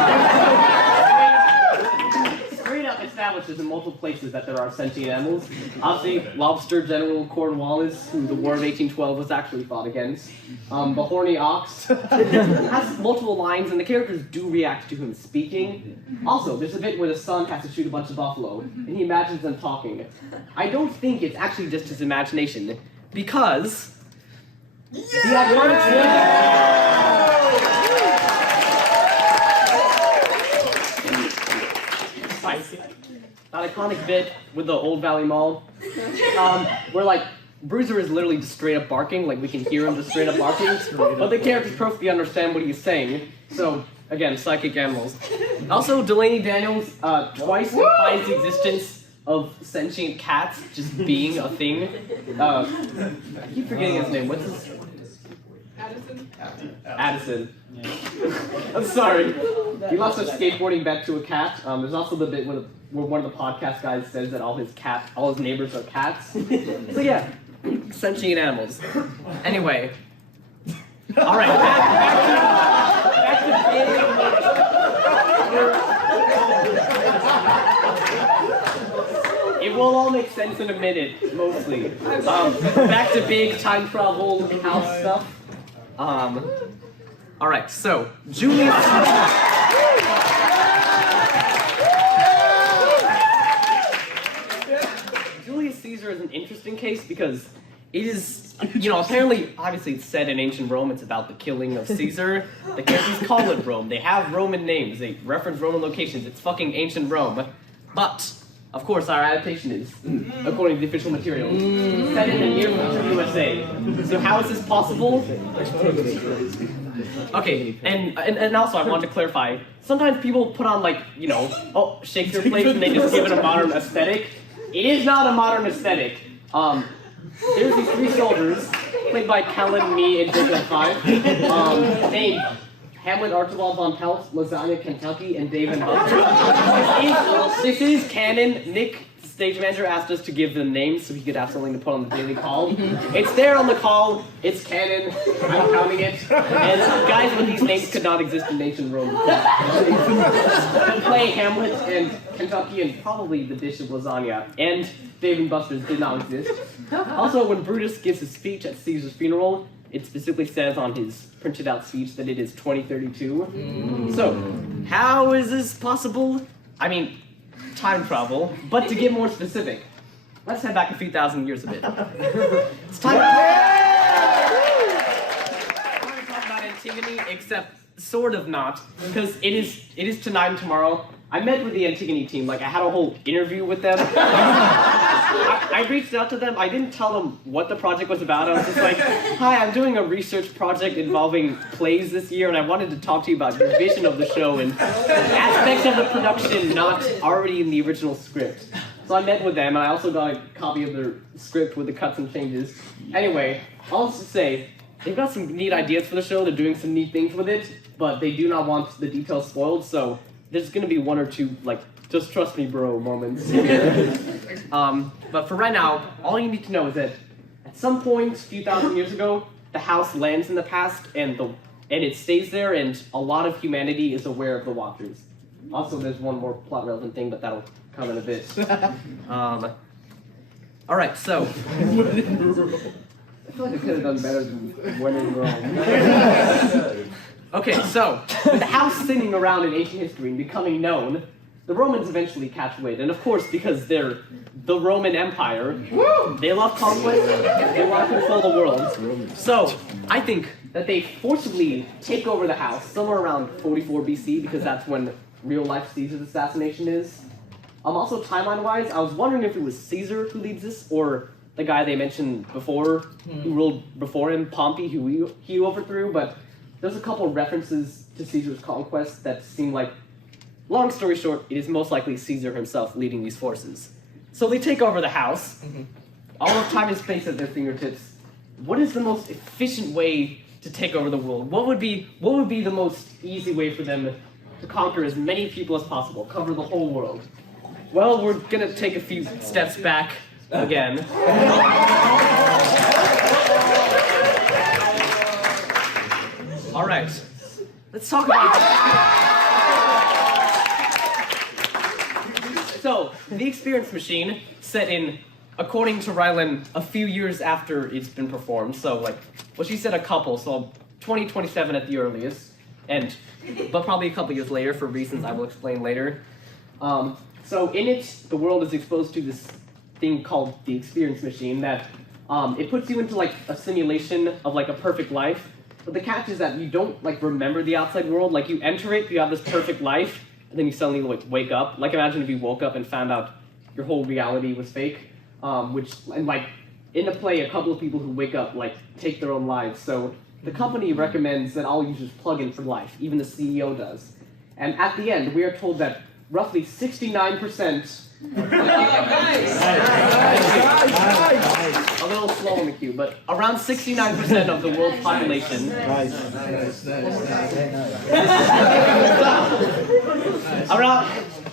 straight up establishes in multiple places that there are sentient animals. Obviously, Lobster General Cornwallis, who the War of 1812 was actually fought against. The Horny Ox has multiple lines, and the characters do react to him speaking. Also, there's a bit where the son has to shoot a bunch of buffalo, and he imagines them talking. I don't think it's actually just his imagination, because the iconic that iconic bit with the Old Valley Mall, where Bruiser is literally just straight up barking, we can hear him just straight up barking, but the characters perfectly understand what he's saying. So again, psychic animals. Also, Delaney Daniels twice defines the existence of sentient cats just being a thing. I keep forgetting his name. What's his? Addison. Yeah. I'm sorry. He lost a skateboarding bet to a cat. There's also the bit where one of the podcast guys says that all his neighbors are cats. So yeah, sentient animals. Anyway. All right. Back to it will all make sense in a minute, mostly. Back to big time travel house stuff. All right, so Julius Caesar is an interesting case because it is, apparently, obviously it's said in ancient Rome, it's about the killing of Caesar. The characters call it Rome. They have Roman names. They reference Roman locations. It's fucking ancient Rome. But, of course, our adaptation is, according to the official material, set in the near future USA. So how is this possible? Okay, and also I wanted to clarify, sometimes people put on Shakespeare plays and they just give it a modern aesthetic. It is not a modern aesthetic. There's these three soldiers, played by Kellen, me, and Jacob Five, named Hamlet, Archibald von Pelt, Lasagna, Kentucky, and Dave and Buster. This is canon. Nick, the stage manager, asked us to give them names so he could have something to put on the daily call. It's there on the call. It's canon. I'm counting it. And guys with these names could not exist in ancient Rome. They'll play Hamlet and Kentucky and probably the dish of lasagna. And Dave and Buster's did not exist. Also, when Brutus gives his speech at Caesar's funeral, it specifically says on his printed out speech that it is 2032. So, how is this possible? I mean, time travel, but to get more specific, let's head back a few thousand years a bit. It's time to talk about Antigone, except sort of not, because it is tonight and tomorrow. I met with the Antigone team, I had a whole interview with them. I reached out to them, I didn't tell them what the project was about, I was just like, hi, I'm doing a research project involving plays this year, and I wanted to talk to you about your vision of the show and aspects of the production not already in the original script. So I met with them, and I also got a copy of their script with the cuts and changes. Anyway, I'll just say, they've got some neat ideas for the show, they're doing some neat things with it, but they do not want the details spoiled, so there's gonna be one or two, just trust me bro moments here. But for right now, all you need to know is that at some point, a few thousand years ago, the house lands in the past and it stays there, and a lot of humanity is aware of the Watchers. Also, there's one more plot relevant thing, but that'll come in a bit. Alright, so I feel like I could have done better than when in Rome. Okay, so with the house sitting around in ancient history and becoming known, the Romans eventually catch wind, and of course, because they're the Roman Empire, they love conquest, they want to control the world. So, I think that they forcibly take over the house somewhere around 44 BC, because that's when real-life Caesar's assassination is. Also, timeline-wise, I was wondering if it was Caesar who leads this, or the guy they mentioned before, who ruled before him, Pompey, who he overthrew, but there's a couple of references to Caesar's conquest that seem like, long story short, it is most likely Caesar himself leading these forces. So they take over the house, all of time and space at their fingertips. What is the most efficient way to take over the world? What would be the most easy way for them to conquer as many people as possible, cover the whole world? Well, we're gonna take a few steps back again. All right, let's talk about. So, the Experience Machine, set in, according to Rylan, a few years after it's been performed. So, she said a couple, so 2027 at the earliest, but probably a couple years later for reasons I will explain later. So in it, the world is exposed to this thing called the Experience Machine that it puts you into a simulation of a perfect life. But the catch is that you don't remember the outside world. You enter it, you have this perfect life, and then you suddenly wake up. Imagine if you woke up and found out your whole reality was fake. In the play, a couple of people who wake up take their own lives. So the company recommends that all users plug in for life. Even the CEO does. And at the end, we are told that roughly 69%. A little slow on the cue, but around 69% of the world's population.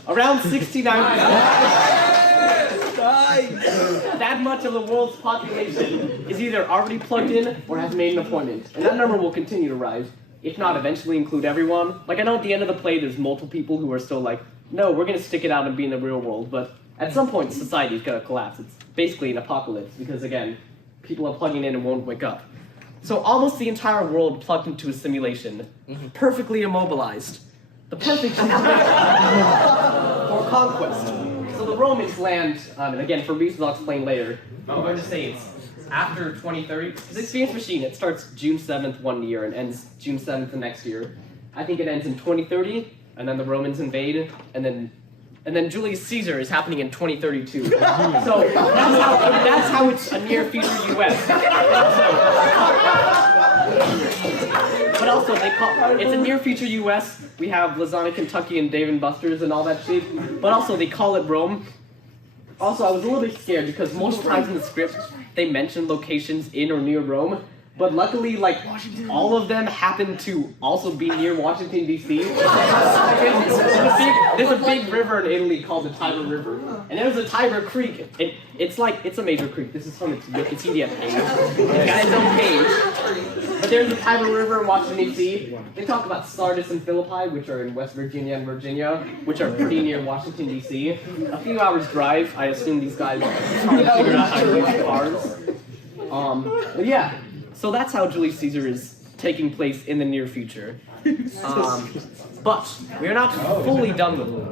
Around 69%. That much of the world's population is either already plugged in or has made an appointment, and that number will continue to rise. If not, eventually include everyone. Like, I know at the end of the play, there's multiple people who are still like, no, we're gonna stick it out and be in the real world, but at some point, society's gonna collapse. It's basically an apocalypse, because again, people are plugging in and won't wake up. So almost the entire world plugged into a simulation, perfectly immobilized. The perfect situation for conquest. So the Romans land, and again, for reasons I'll explain later, I'm going to say it's after 2030, because Experience Machine, it starts June 7th one year and ends June 7th the next year. I think it ends in 2030, and then the Romans invade, and then Julius Caesar is happening in 2032. So that's how it's a near future US. But also they call it's a near future US. We have Lasagna, Kentucky, and Dave and Buster's and all that shit. But also they call it Rome. Also, I was a little bit scared because most times in the script they mention locations in or near Rome. But luckily, like, all of them happen to also be near Washington, D.C. There's a big river in Italy called the Tiber River. And there's a Tiber Creek. It's a major creek. This is from its Wikipedia page. It's got its own page. But there's the Tiber River in Washington, D.C. They talk about Sardis and Philippi, which are in West Virginia and Virginia, which are pretty near Washington, D.C. A few hours drive. I assume these guys probably figured out how to use cars. But yeah. So that's how Julius Caesar is taking place in the near future. But we're not fully done with it.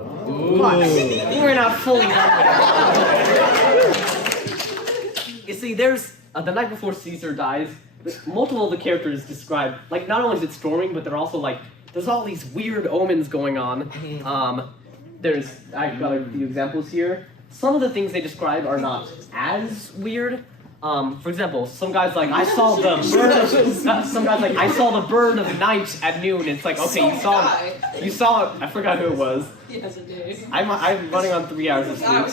We're not fully done with it. You see, there's the night before Caesar dies, multiple of the characters describe, like, not only is it storming, but they're also like, there's all these weird omens going on. I've got a few examples here. Some of the things they describe are not as weird. For example, some guy's like, I saw the bird of night at noon. It's like, okay, you saw it. I forgot who it was. Yes, it is. I'm running on 3 hours of sleep.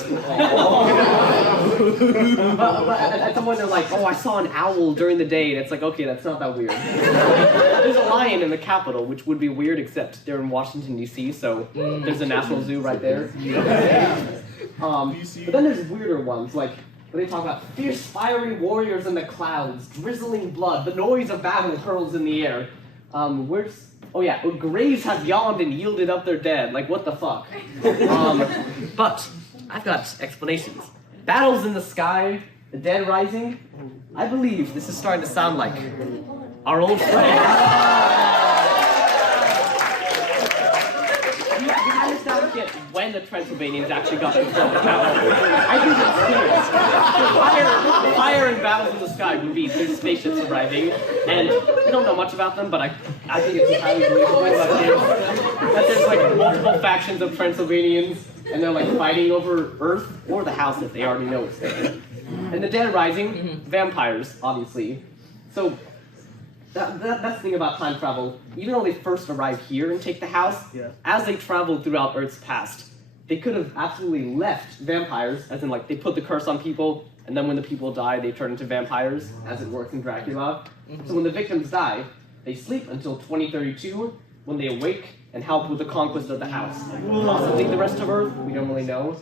At some point they're like, oh, I saw an owl during the day, and it's like, okay, that's not that weird. There's a lion in the Capitol, which would be weird, except they're in Washington, D.C., so there's a national zoo right there. But then there's weirder ones, like, where they talk about fierce fiery warriors in the clouds, drizzling blood, the noise of battle hurls in the air. Graves have yawned and yielded up their dead. Like, what the fuck? But I've got explanations. Battles in the sky, the dead rising. I believe this is starting to sound like our old friend. You haven't established yet when the Transylvanians actually got control of the power. I think it's clear. Fire and battles in the sky would be there's spaceships arriving, and we don't know much about them, but I think it's entirely believable that there's like multiple factions of Transylvanians, and they're like fighting over Earth or the house that they already know is there. And the dead rising, vampires, obviously. So that's the thing about time travel. Even though they first arrive here and take the house, as they travel throughout Earth's past, they could have absolutely left vampires, as in like they put the curse on people, and then when the people die, they turn into vampires, as it works in Dracula. So when the victims die, they sleep until 2032, when they awake and help with the conquest of the house. Possibly the rest of Earth, we don't really know.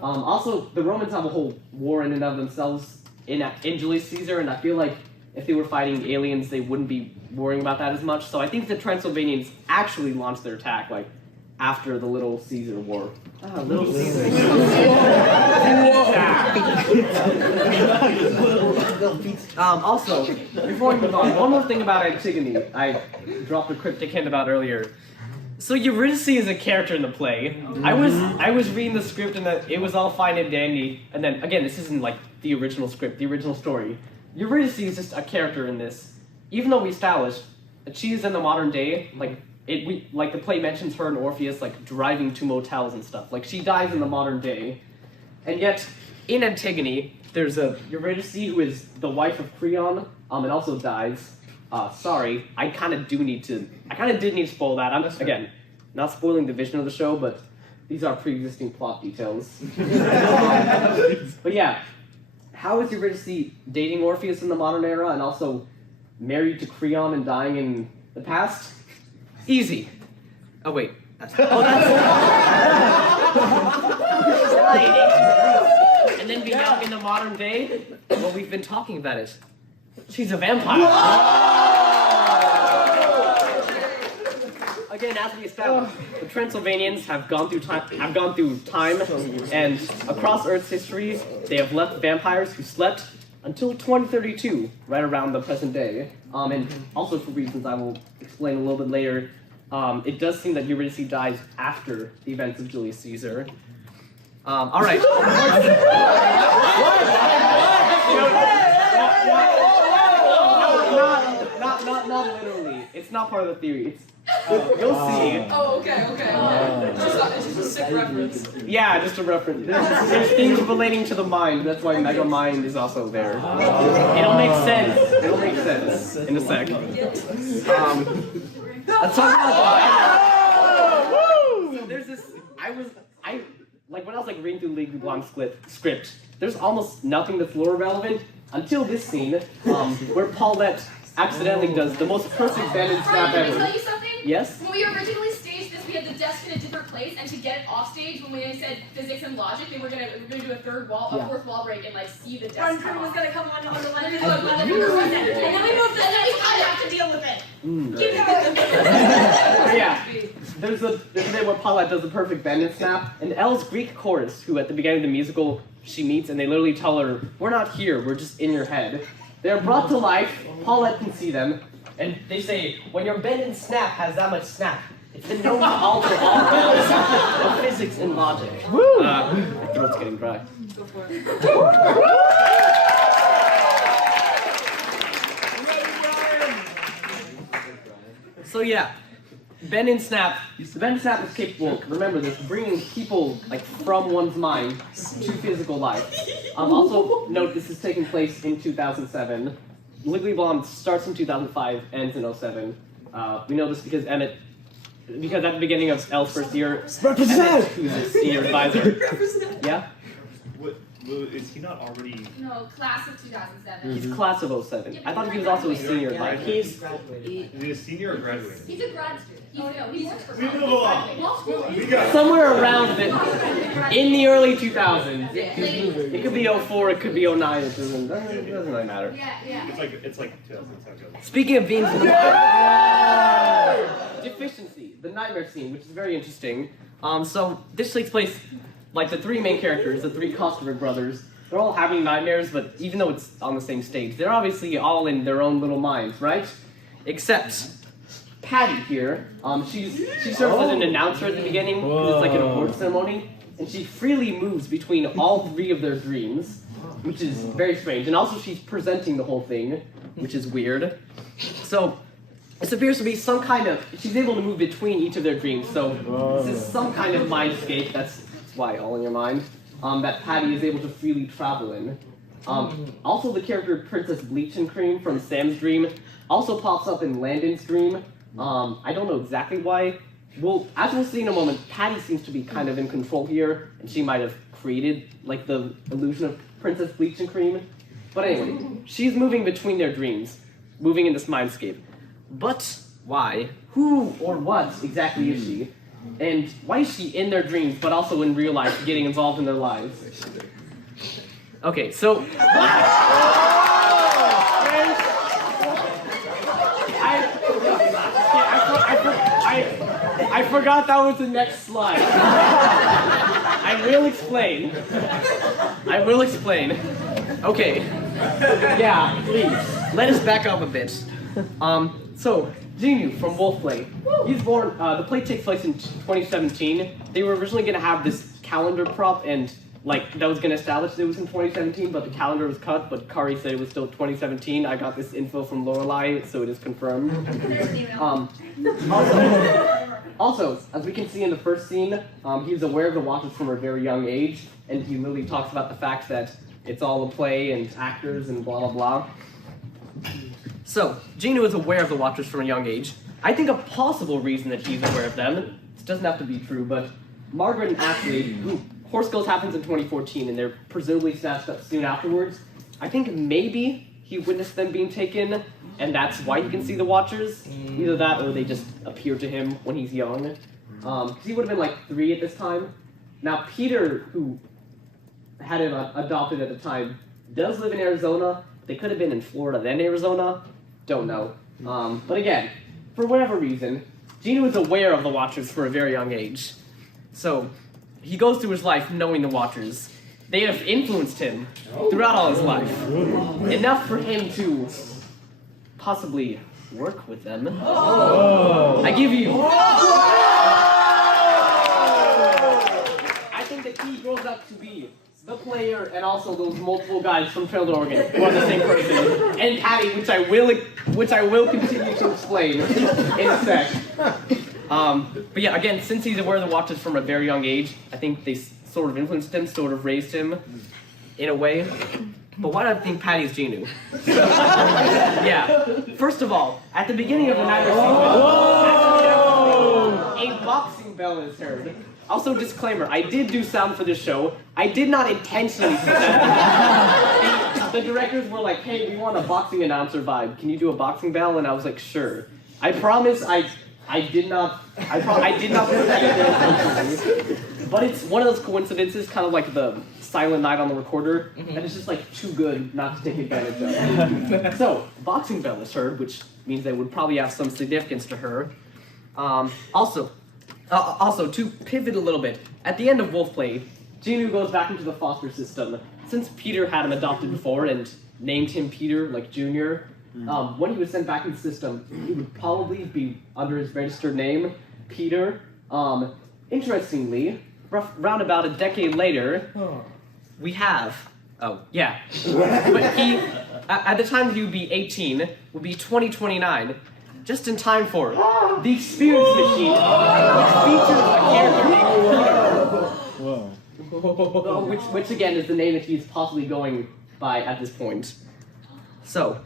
Also, the Romans have a whole war in and of themselves in Julius Caesar, and I feel like if they were fighting aliens, they wouldn't be worrying about that as much. So I think the Transylvanians actually launched their attack, like, after the Little Caesar War. Little Caesar. Also, before we move on, one more thing about Antigone. I dropped a cryptic hint about earlier. So Eurydice is a character in the play. I was reading the script and it was all fine and dandy. And then, again, this isn't like the original script, the original story. Eurydice is just a character in this. Even though we established that she is in the modern day, like the play mentions her and Orpheus like driving to motels and stuff. Like she dies in the modern day, and yet in Antigone there's a Eurydice who is the wife of Creon, and also dies. Sorry, I kind of did need to spoil that. not spoiling the vision of the show, but these are pre-existing plot details. But yeah, how is Eurydice dating Orpheus in the modern era and also married to Creon and dying in the past? Easy. Oh wait. And then be young in the modern day? Well, we've been talking about it. She's a vampire. Again, as we established, the Transylvanians have gone through time, and across Earth's history, they have left vampires who slept until 2032, right around the present day. And also for reasons I will explain a little bit later, it does seem that Eurydice dies after the events of Julius Caesar. All right. Not literally. It's not part of the theory. It's you'll see. Oh, okay. It's just a sick reference. Yeah, just a reference. There's things relating to the mind. That's why Mega Mind is also there. It'll make sense. It'll make sense in a sec. Let's talk about that. So there's this. When I was reading through the Legally Blonde script, there's almost nothing that's lore relevant until this scene, where Paulette accidentally does the most perfect banded snap Can I ever. tell you something? Yes? When we originally staged this, we had the desk in a different place, and to get it off stage, when we said physics and logic, we were gonna do a fourth wall break and see the desk. Andrew was gonna come on the line and And then we moved it, and then we have to deal with it. Yeah, there's a bit where Paulette does the perfect bandit snap, and Elle's Greek chorus, who at the beginning of the musical she meets, and they literally tell her, "We're not here, we're just in your head." They're brought to life, Paulette can see them, and they say, "When your bend and snap has that much snap, it's been known to alter all laws of physics and logic." My throat's getting dry. Go for it. So yeah, bend and snap. The bend and snap is capable, remember this, bringing people from one's mind to physical life. Also note this is taking place in 2007. Legally Blonde starts in 2005, ends in 2007. We know this because at the beginning of Elle's first year, Emmett, who's his senior advisor. Yeah? Is he not already? No, class of 2007. He's class of 07. I thought he was also a senior advisor. Is he a senior or graduating? He's a grad student. He works for We move along. law school. We got Somewhere around in the early 2000s. It could be 04, it could be 09, it doesn't really matter. Yeah. It's like 2007. Speaking of being deficiency, the nightmare scene, which is very interesting. So this takes place, the three main characters, the three Kostovic brothers, they're all having nightmares, but even though it's on the same stage, they're obviously all in their own little minds, right? Except Patty here, she serves as an announcer at the beginning, because it's an award ceremony, and she freely moves between all three of their dreams, which is very strange. And also she's presenting the whole thing, which is weird. So this appears to be some kind of, she's able to move between each of their dreams, so this is some kind of mind escape, that's why all in your mind, that Patty is able to freely travel in. Also the character Princess Bleach and Cream from Sam's dream also pops up in Landon's dream. I don't know exactly why. Well, as we'll see in a moment, Patty seems to be kind of in control here, and she might have created the illusion of Princess Bleach and Cream. But anyway, she's moving between their dreams, moving in this mindscape. But why? Who or what exactly is she? And why is she in their dreams, but also in real life, getting involved in their lives? Okay, so I forgot that was the next slide. I will explain. Okay. Yeah, please. Let us back up a bit. So, Genu from Wolfplay. He's born, the play takes place in 2017. They were originally going to have this calendar prop and that was going to establish that it was in 2017, but the calendar was cut, but Kari said it was still 2017. I got this info from Lorelai, so it is confirmed. Also, as we can see in the first scene, he was aware of the Watchers from a very young age, and he literally talks about the fact that it's all a play and actors and blah blah blah. So, Genu is aware of the Watchers from a young age. I think a possible reason that he's aware of them, it doesn't have to be true, but Margaret and Ashley, Horse Girls happens in 2014, and they're presumably snatched up soon afterwards. I think maybe he witnessed them being taken, and that's why he can see the Watchers. Either that, or they just appear to him when he's young. Because he would have been like 3 at this time. Now, Peter, who had him adopted at the time, does live in Arizona. They could have been in Florida, then Arizona. Don't know. But again, for whatever reason, Gino is aware of the Watchers for a very young age. So, he goes through his life knowing the Watchers. They have influenced him throughout all his life. Enough for him to possibly work with them. I give you... I think that he grows up to be the player and also those multiple guys from Trail to Oregon who are the same person. And Patty, which I will continue to explain in a sec. But yeah, again, since he's aware of the Watchers from a very young age, I think they sort of influenced him, sort of raised him in a way. But why do I think Patty's Genu? Yeah, first of all, at the beginning of the night a boxing bell is heard. Also, disclaimer, I did do sound for this show. I did not intentionally put that. The directors were like, hey, we want a boxing announcer vibe. Can you do a boxing bell? And I was like, sure. I promise I did not put that in there intentionally. But it's one of those coincidences, kind of like the Silent Night on the recorder, that is just like too good not to take advantage of. So, boxing bell is heard, which means they would probably have some significance to her. Also, to pivot a little bit, at the end of Wolf Play, Genu goes back into the foster system. Since Peter had him adopted before and named him Peter, like Junior, when he was sent back in the system, he would probably be under his registered name, Peter. Interestingly, round about a decade later, we have, but he, at the time he would be 18, would be 2029, just in time for the Experience Machine, which features a character named Peter. Which again is the name that he's possibly going by at this point. So,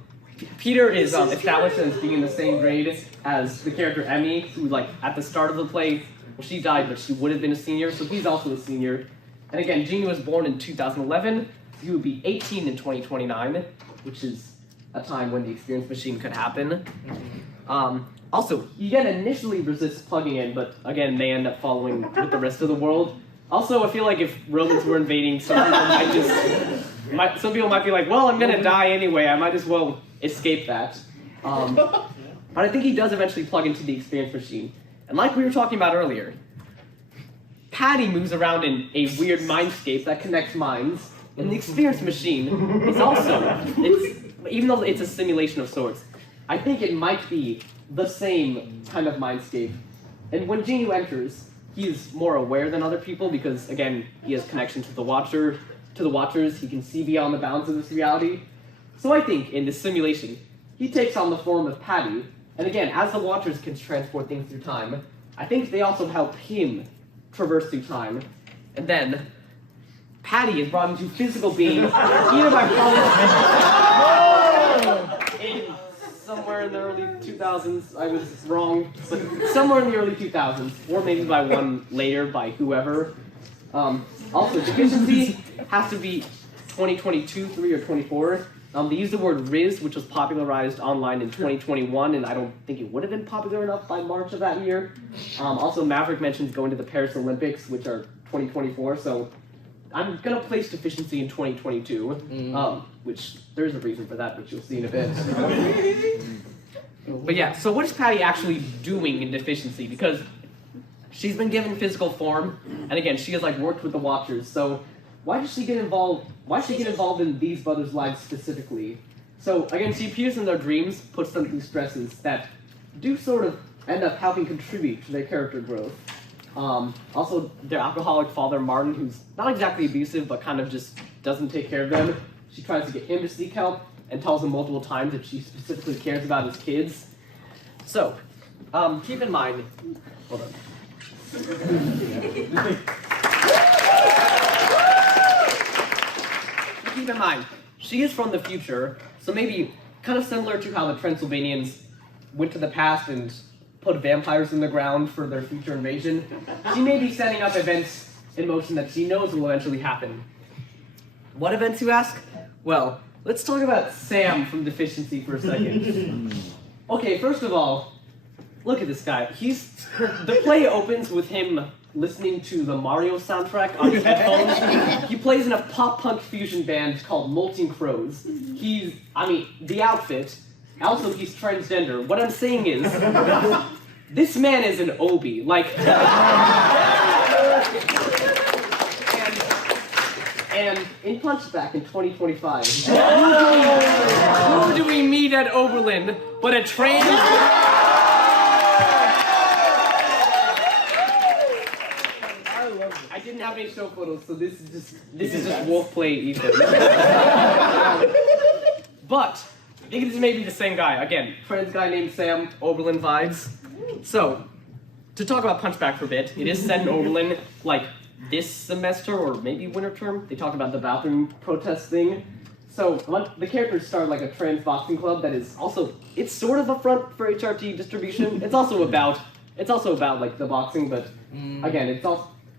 Peter is established as being in the same grade as the character Emmy, who, like, at the start of the play, well, she died, but she would have been a senior, so he's also a senior. And again, Genu was born in 2011, so he would be 18 in 2029, which is a time when the Experience Machine could happen. Also, you can initially resist plugging in, but again, they end up following with the rest of the world. Also, I feel like if Romans were invading, some people might be like, well, I'm gonna die anyway, I might as well escape that. But I think he does eventually plug into the Experience Machine. And like we were talking about earlier, Patty moves around in a weird mindscape that connects minds, and the Experience Machine is also, even though it's a simulation of sorts, I think it might be the same kind of mindscape. And when Genu enters, he's more aware than other people because, again, he has connection to the Watchers, he can see beyond the bounds of this reality. So I think, in this simulation, he takes on the form of Patty, and again, as the Watchers can transport things through time, I think they also help him traverse through time. And then, Patty is brought into physical being, either by somewhere in the early 2000s, I was wrong, but somewhere in the early 2000s, or maybe by one later, by whoever. Also, deficiency has to be 2022, 3, or 24. They use the word Riz, which was popularized online in 2021, and I don't think it would have been popular enough by March of that year. Also, Maverick mentions going to the Paris Olympics, which are 2024, so I'm going to place deficiency in 2022, which there's a reason for that, which you'll see in a bit. But yeah, so what is Patty actually doing in deficiency? Because she's been given physical form, and again, she has like worked with the Watchers, so why does she get involved? Why does she get involved in these brothers' lives specifically? So again, she appears in their dreams, puts them through stresses that do sort of end up helping contribute to their character growth. Also, their alcoholic father, Martin, who's not exactly abusive, but kind of just doesn't take care of them. She tries to get him to seek help and tells him multiple times that she specifically cares about his kids. So, keep in mind, hold on. Keep in mind, she is from the future, so maybe kind of similar to how the Transylvanians went to the past and put vampires in the ground for their future invasion. She may be setting up events in motion that she knows will eventually happen. What events, you ask? Well, let's talk about Sam from Deficiency for a second. Okay, first of all, look at this guy. The play opens with him listening to the Mario soundtrack on his headphones. He plays in a pop-punk fusion band called Molting Crows. The outfit. Also, he's transgender. What I'm saying is, this man is an Obi. And in Punchback in 2025, who do we meet at Oberlin but a trans... I didn't have any show photos, so this is just wolf play Ethan. But I think this may be the same guy. Again, trans guy named Sam, Oberlin vibes. So, to talk about Punchback for a bit, it is set in Oberlin, this semester, or maybe winter term. They talk about the bathroom protest thing. So, the characters start a trans boxing club that is also, it's sort of a front for HRT distribution. It's also about the boxing, but again,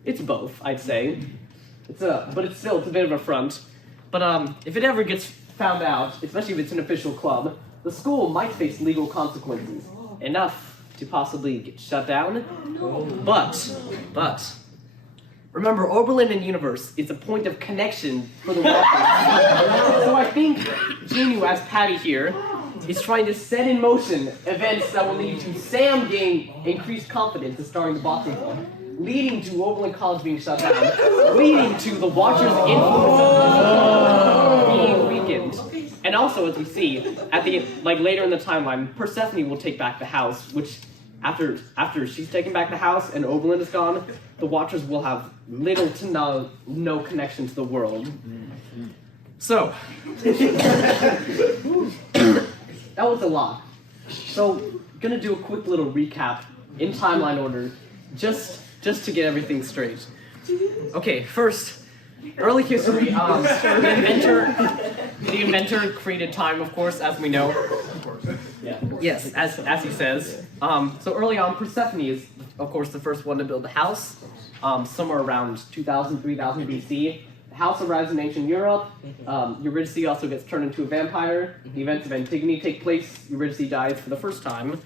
it's both, I'd say. But it's still a bit of a front. But if it ever gets found out, especially if it's an official club, the school might face legal consequences. Enough to possibly get shut down. But remember, Oberlin and Universe is a point of connection for the Walkers. So I think Genu, as Patty here, is trying to set in motion events that will lead to Sam gain increased confidence in starting the boxing club, leading to Oberlin College being shut down, leading to the Watchers' influence being weakened. And also, as we see, at the later in the timeline, Persephone will take back the house, which after she's taken back the house and Oberlin is gone, the Watchers will have little to no connection to the world. So, that was a lot. So, gonna do a quick little recap in timeline order, just to get everything straight. Okay, first, early history. The inventor created time, of course, as we know. Yeah. Yes, as he says. So early on, Persephone is, of course, the first one to build the house. Somewhere around 2000, 3000 BC. The house arrives in ancient Europe. Eurydice also gets turned into a vampire. The events of Antigone take place. Eurydice dies for the first time.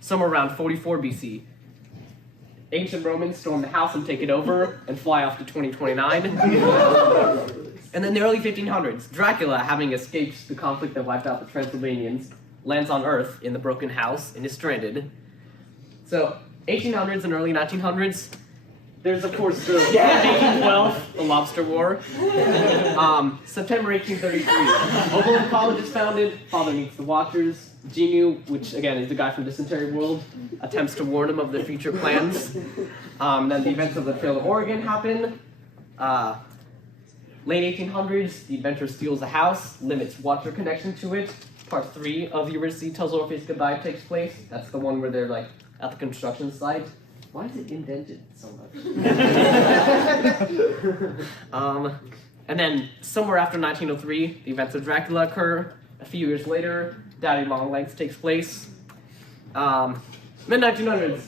Somewhere around 44 BC. Ancient Romans storm the house and take it over and fly off to 2029. And then the early 1500s, Dracula, having escaped the conflict that wiped out the Transylvanians, lands on Earth in the broken house and is stranded. So, 1800s and early 1900s, there's of course the 1812, the Lobster War. September 1833, Oberlin College is founded, father meets the Watchers. Genu, which again is the guy from Dysentery World, attempts to warn him of their future plans. Then the events of the Trail of Oregon happen. Late 1800s, the inventor steals a house, limits Watcher connection to it. Part 3 of Eurydice Tells Orpheus Goodbye takes place. That's the one where they're at the construction site. Why is it indented so much? And then somewhere after 1903, the events of Dracula occur. A few years later, Daddy Longlegs takes place. Mid-1900s,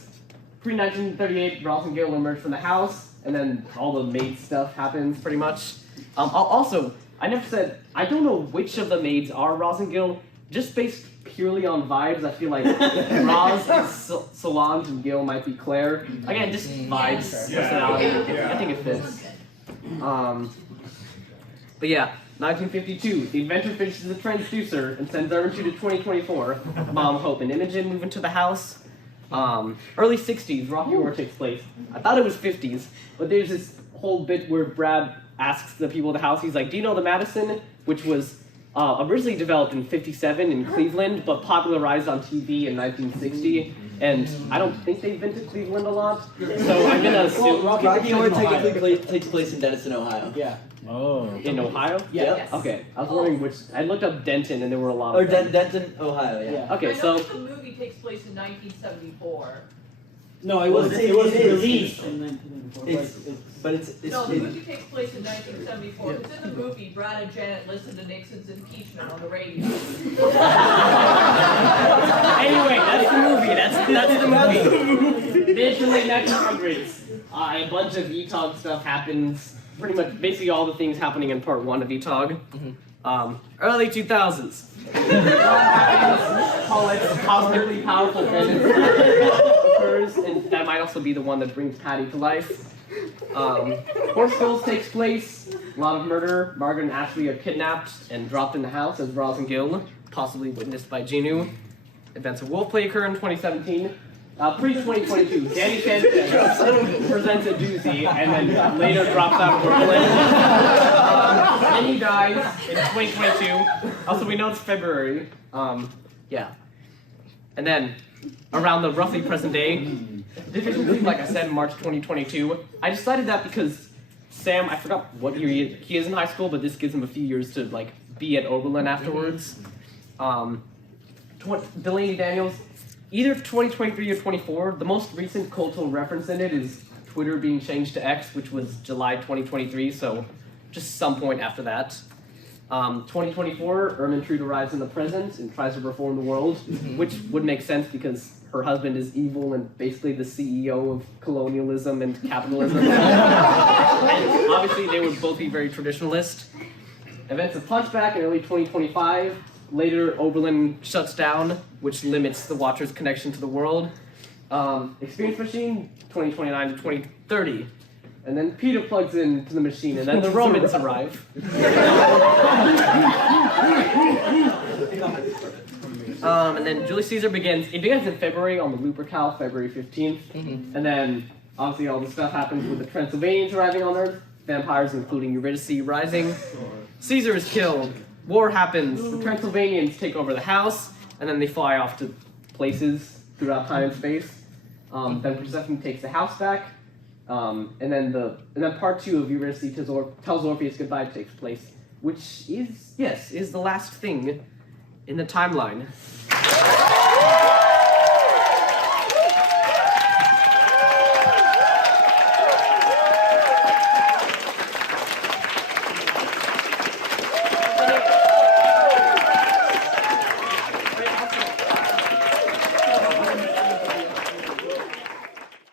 pre-1938, Ross and Gale emerge from the house, and then all the maid stuff happens, pretty much. Also, I never said, I don't know which of the maids are Ross and Gil, just based purely on vibes. I feel like Roz is Solange and Gil might be Claire. Again, just vibes, personality. I think it fits. But yeah, 1952, the inventor finishes the transducer and sends Urban to 2024. Mom, Hope, and Imogen move into the house. Early 60s, Rocky Horror takes place. I thought it was 50s, but there's this whole bit where Brad asks the people of the house, he's like, do you know the Madison? Which was originally developed in 57 in Cleveland, but popularized on TV in 1960. And I don't think they've been to Cleveland a lot, so I'm gonna assume... Rocky Horror technically takes place in Denison, Ohio. Yeah. Oh. In Ohio? Yeah. Yes. Okay, I was wondering which... I looked up Denton and there were a lot of... Or Denton, Ohio, yeah. Okay, I know so... that the movie takes place in 1974. No, it was released in 1974. But it's No, the movie takes place in 1974. It's in the movie. Brad and Janet listen to Nixon's impeachment on the radio. Anyway, that's the movie. That's the movie. Mid to late 1900s, a bunch of ETOG stuff happens. Pretty much, basically all the things happening in part 1 of ETOG. Early 2000s. Paulette's cosmically powerful presence occurs, and that might also be the one that brings Patty to life. Horse Hills takes place. A lot of murder. Margaret and Ashley are kidnapped and dropped in the house as Roz and Gil, possibly witnessed by Genu. Events of Wolfplay occur in 2017. Pre-2022, Danny Sanchez presents a doozy and then later drops out of Oberlin. Then he dies in 2022. Also, we know it's February. Yeah. And then, around the roughly present day, deficiency, like I said, in March 2022. I decided that because Sam, I forgot what year he is in high school, but this gives him a few years to like be at Oberlin afterwards. Delaney Daniels, either 2023 or 24. The most recent cultural reference in it is Twitter being changed to X, which was July 2023, so just some point after that. 2024, Ermintrude arrives in the present and tries to reform the world, which would make sense because her husband is evil and basically the CEO of colonialism and capitalism. And obviously they would both be very traditionalist. Events of Punchback in early 2025. Later, Oberlin shuts down, which limits the Watcher's connection to the world. Experience Machine, 2029 to 2030. And then Peter plugs into the machine, and then the Romans arrive. And then Julius Caesar begins. It begins in February on the Lupercal, February 15th. And then, obviously, all this stuff happens with the Transylvanians arriving on Earth, vampires, including Eurydice, rising. Caesar is killed. War happens. The Transylvanians take over the house, and then they fly off to places throughout time and space. Then Persephone takes the house back. And then part 2 of Eurydice tells Orpheus goodbye takes place, which is the last thing in the timeline.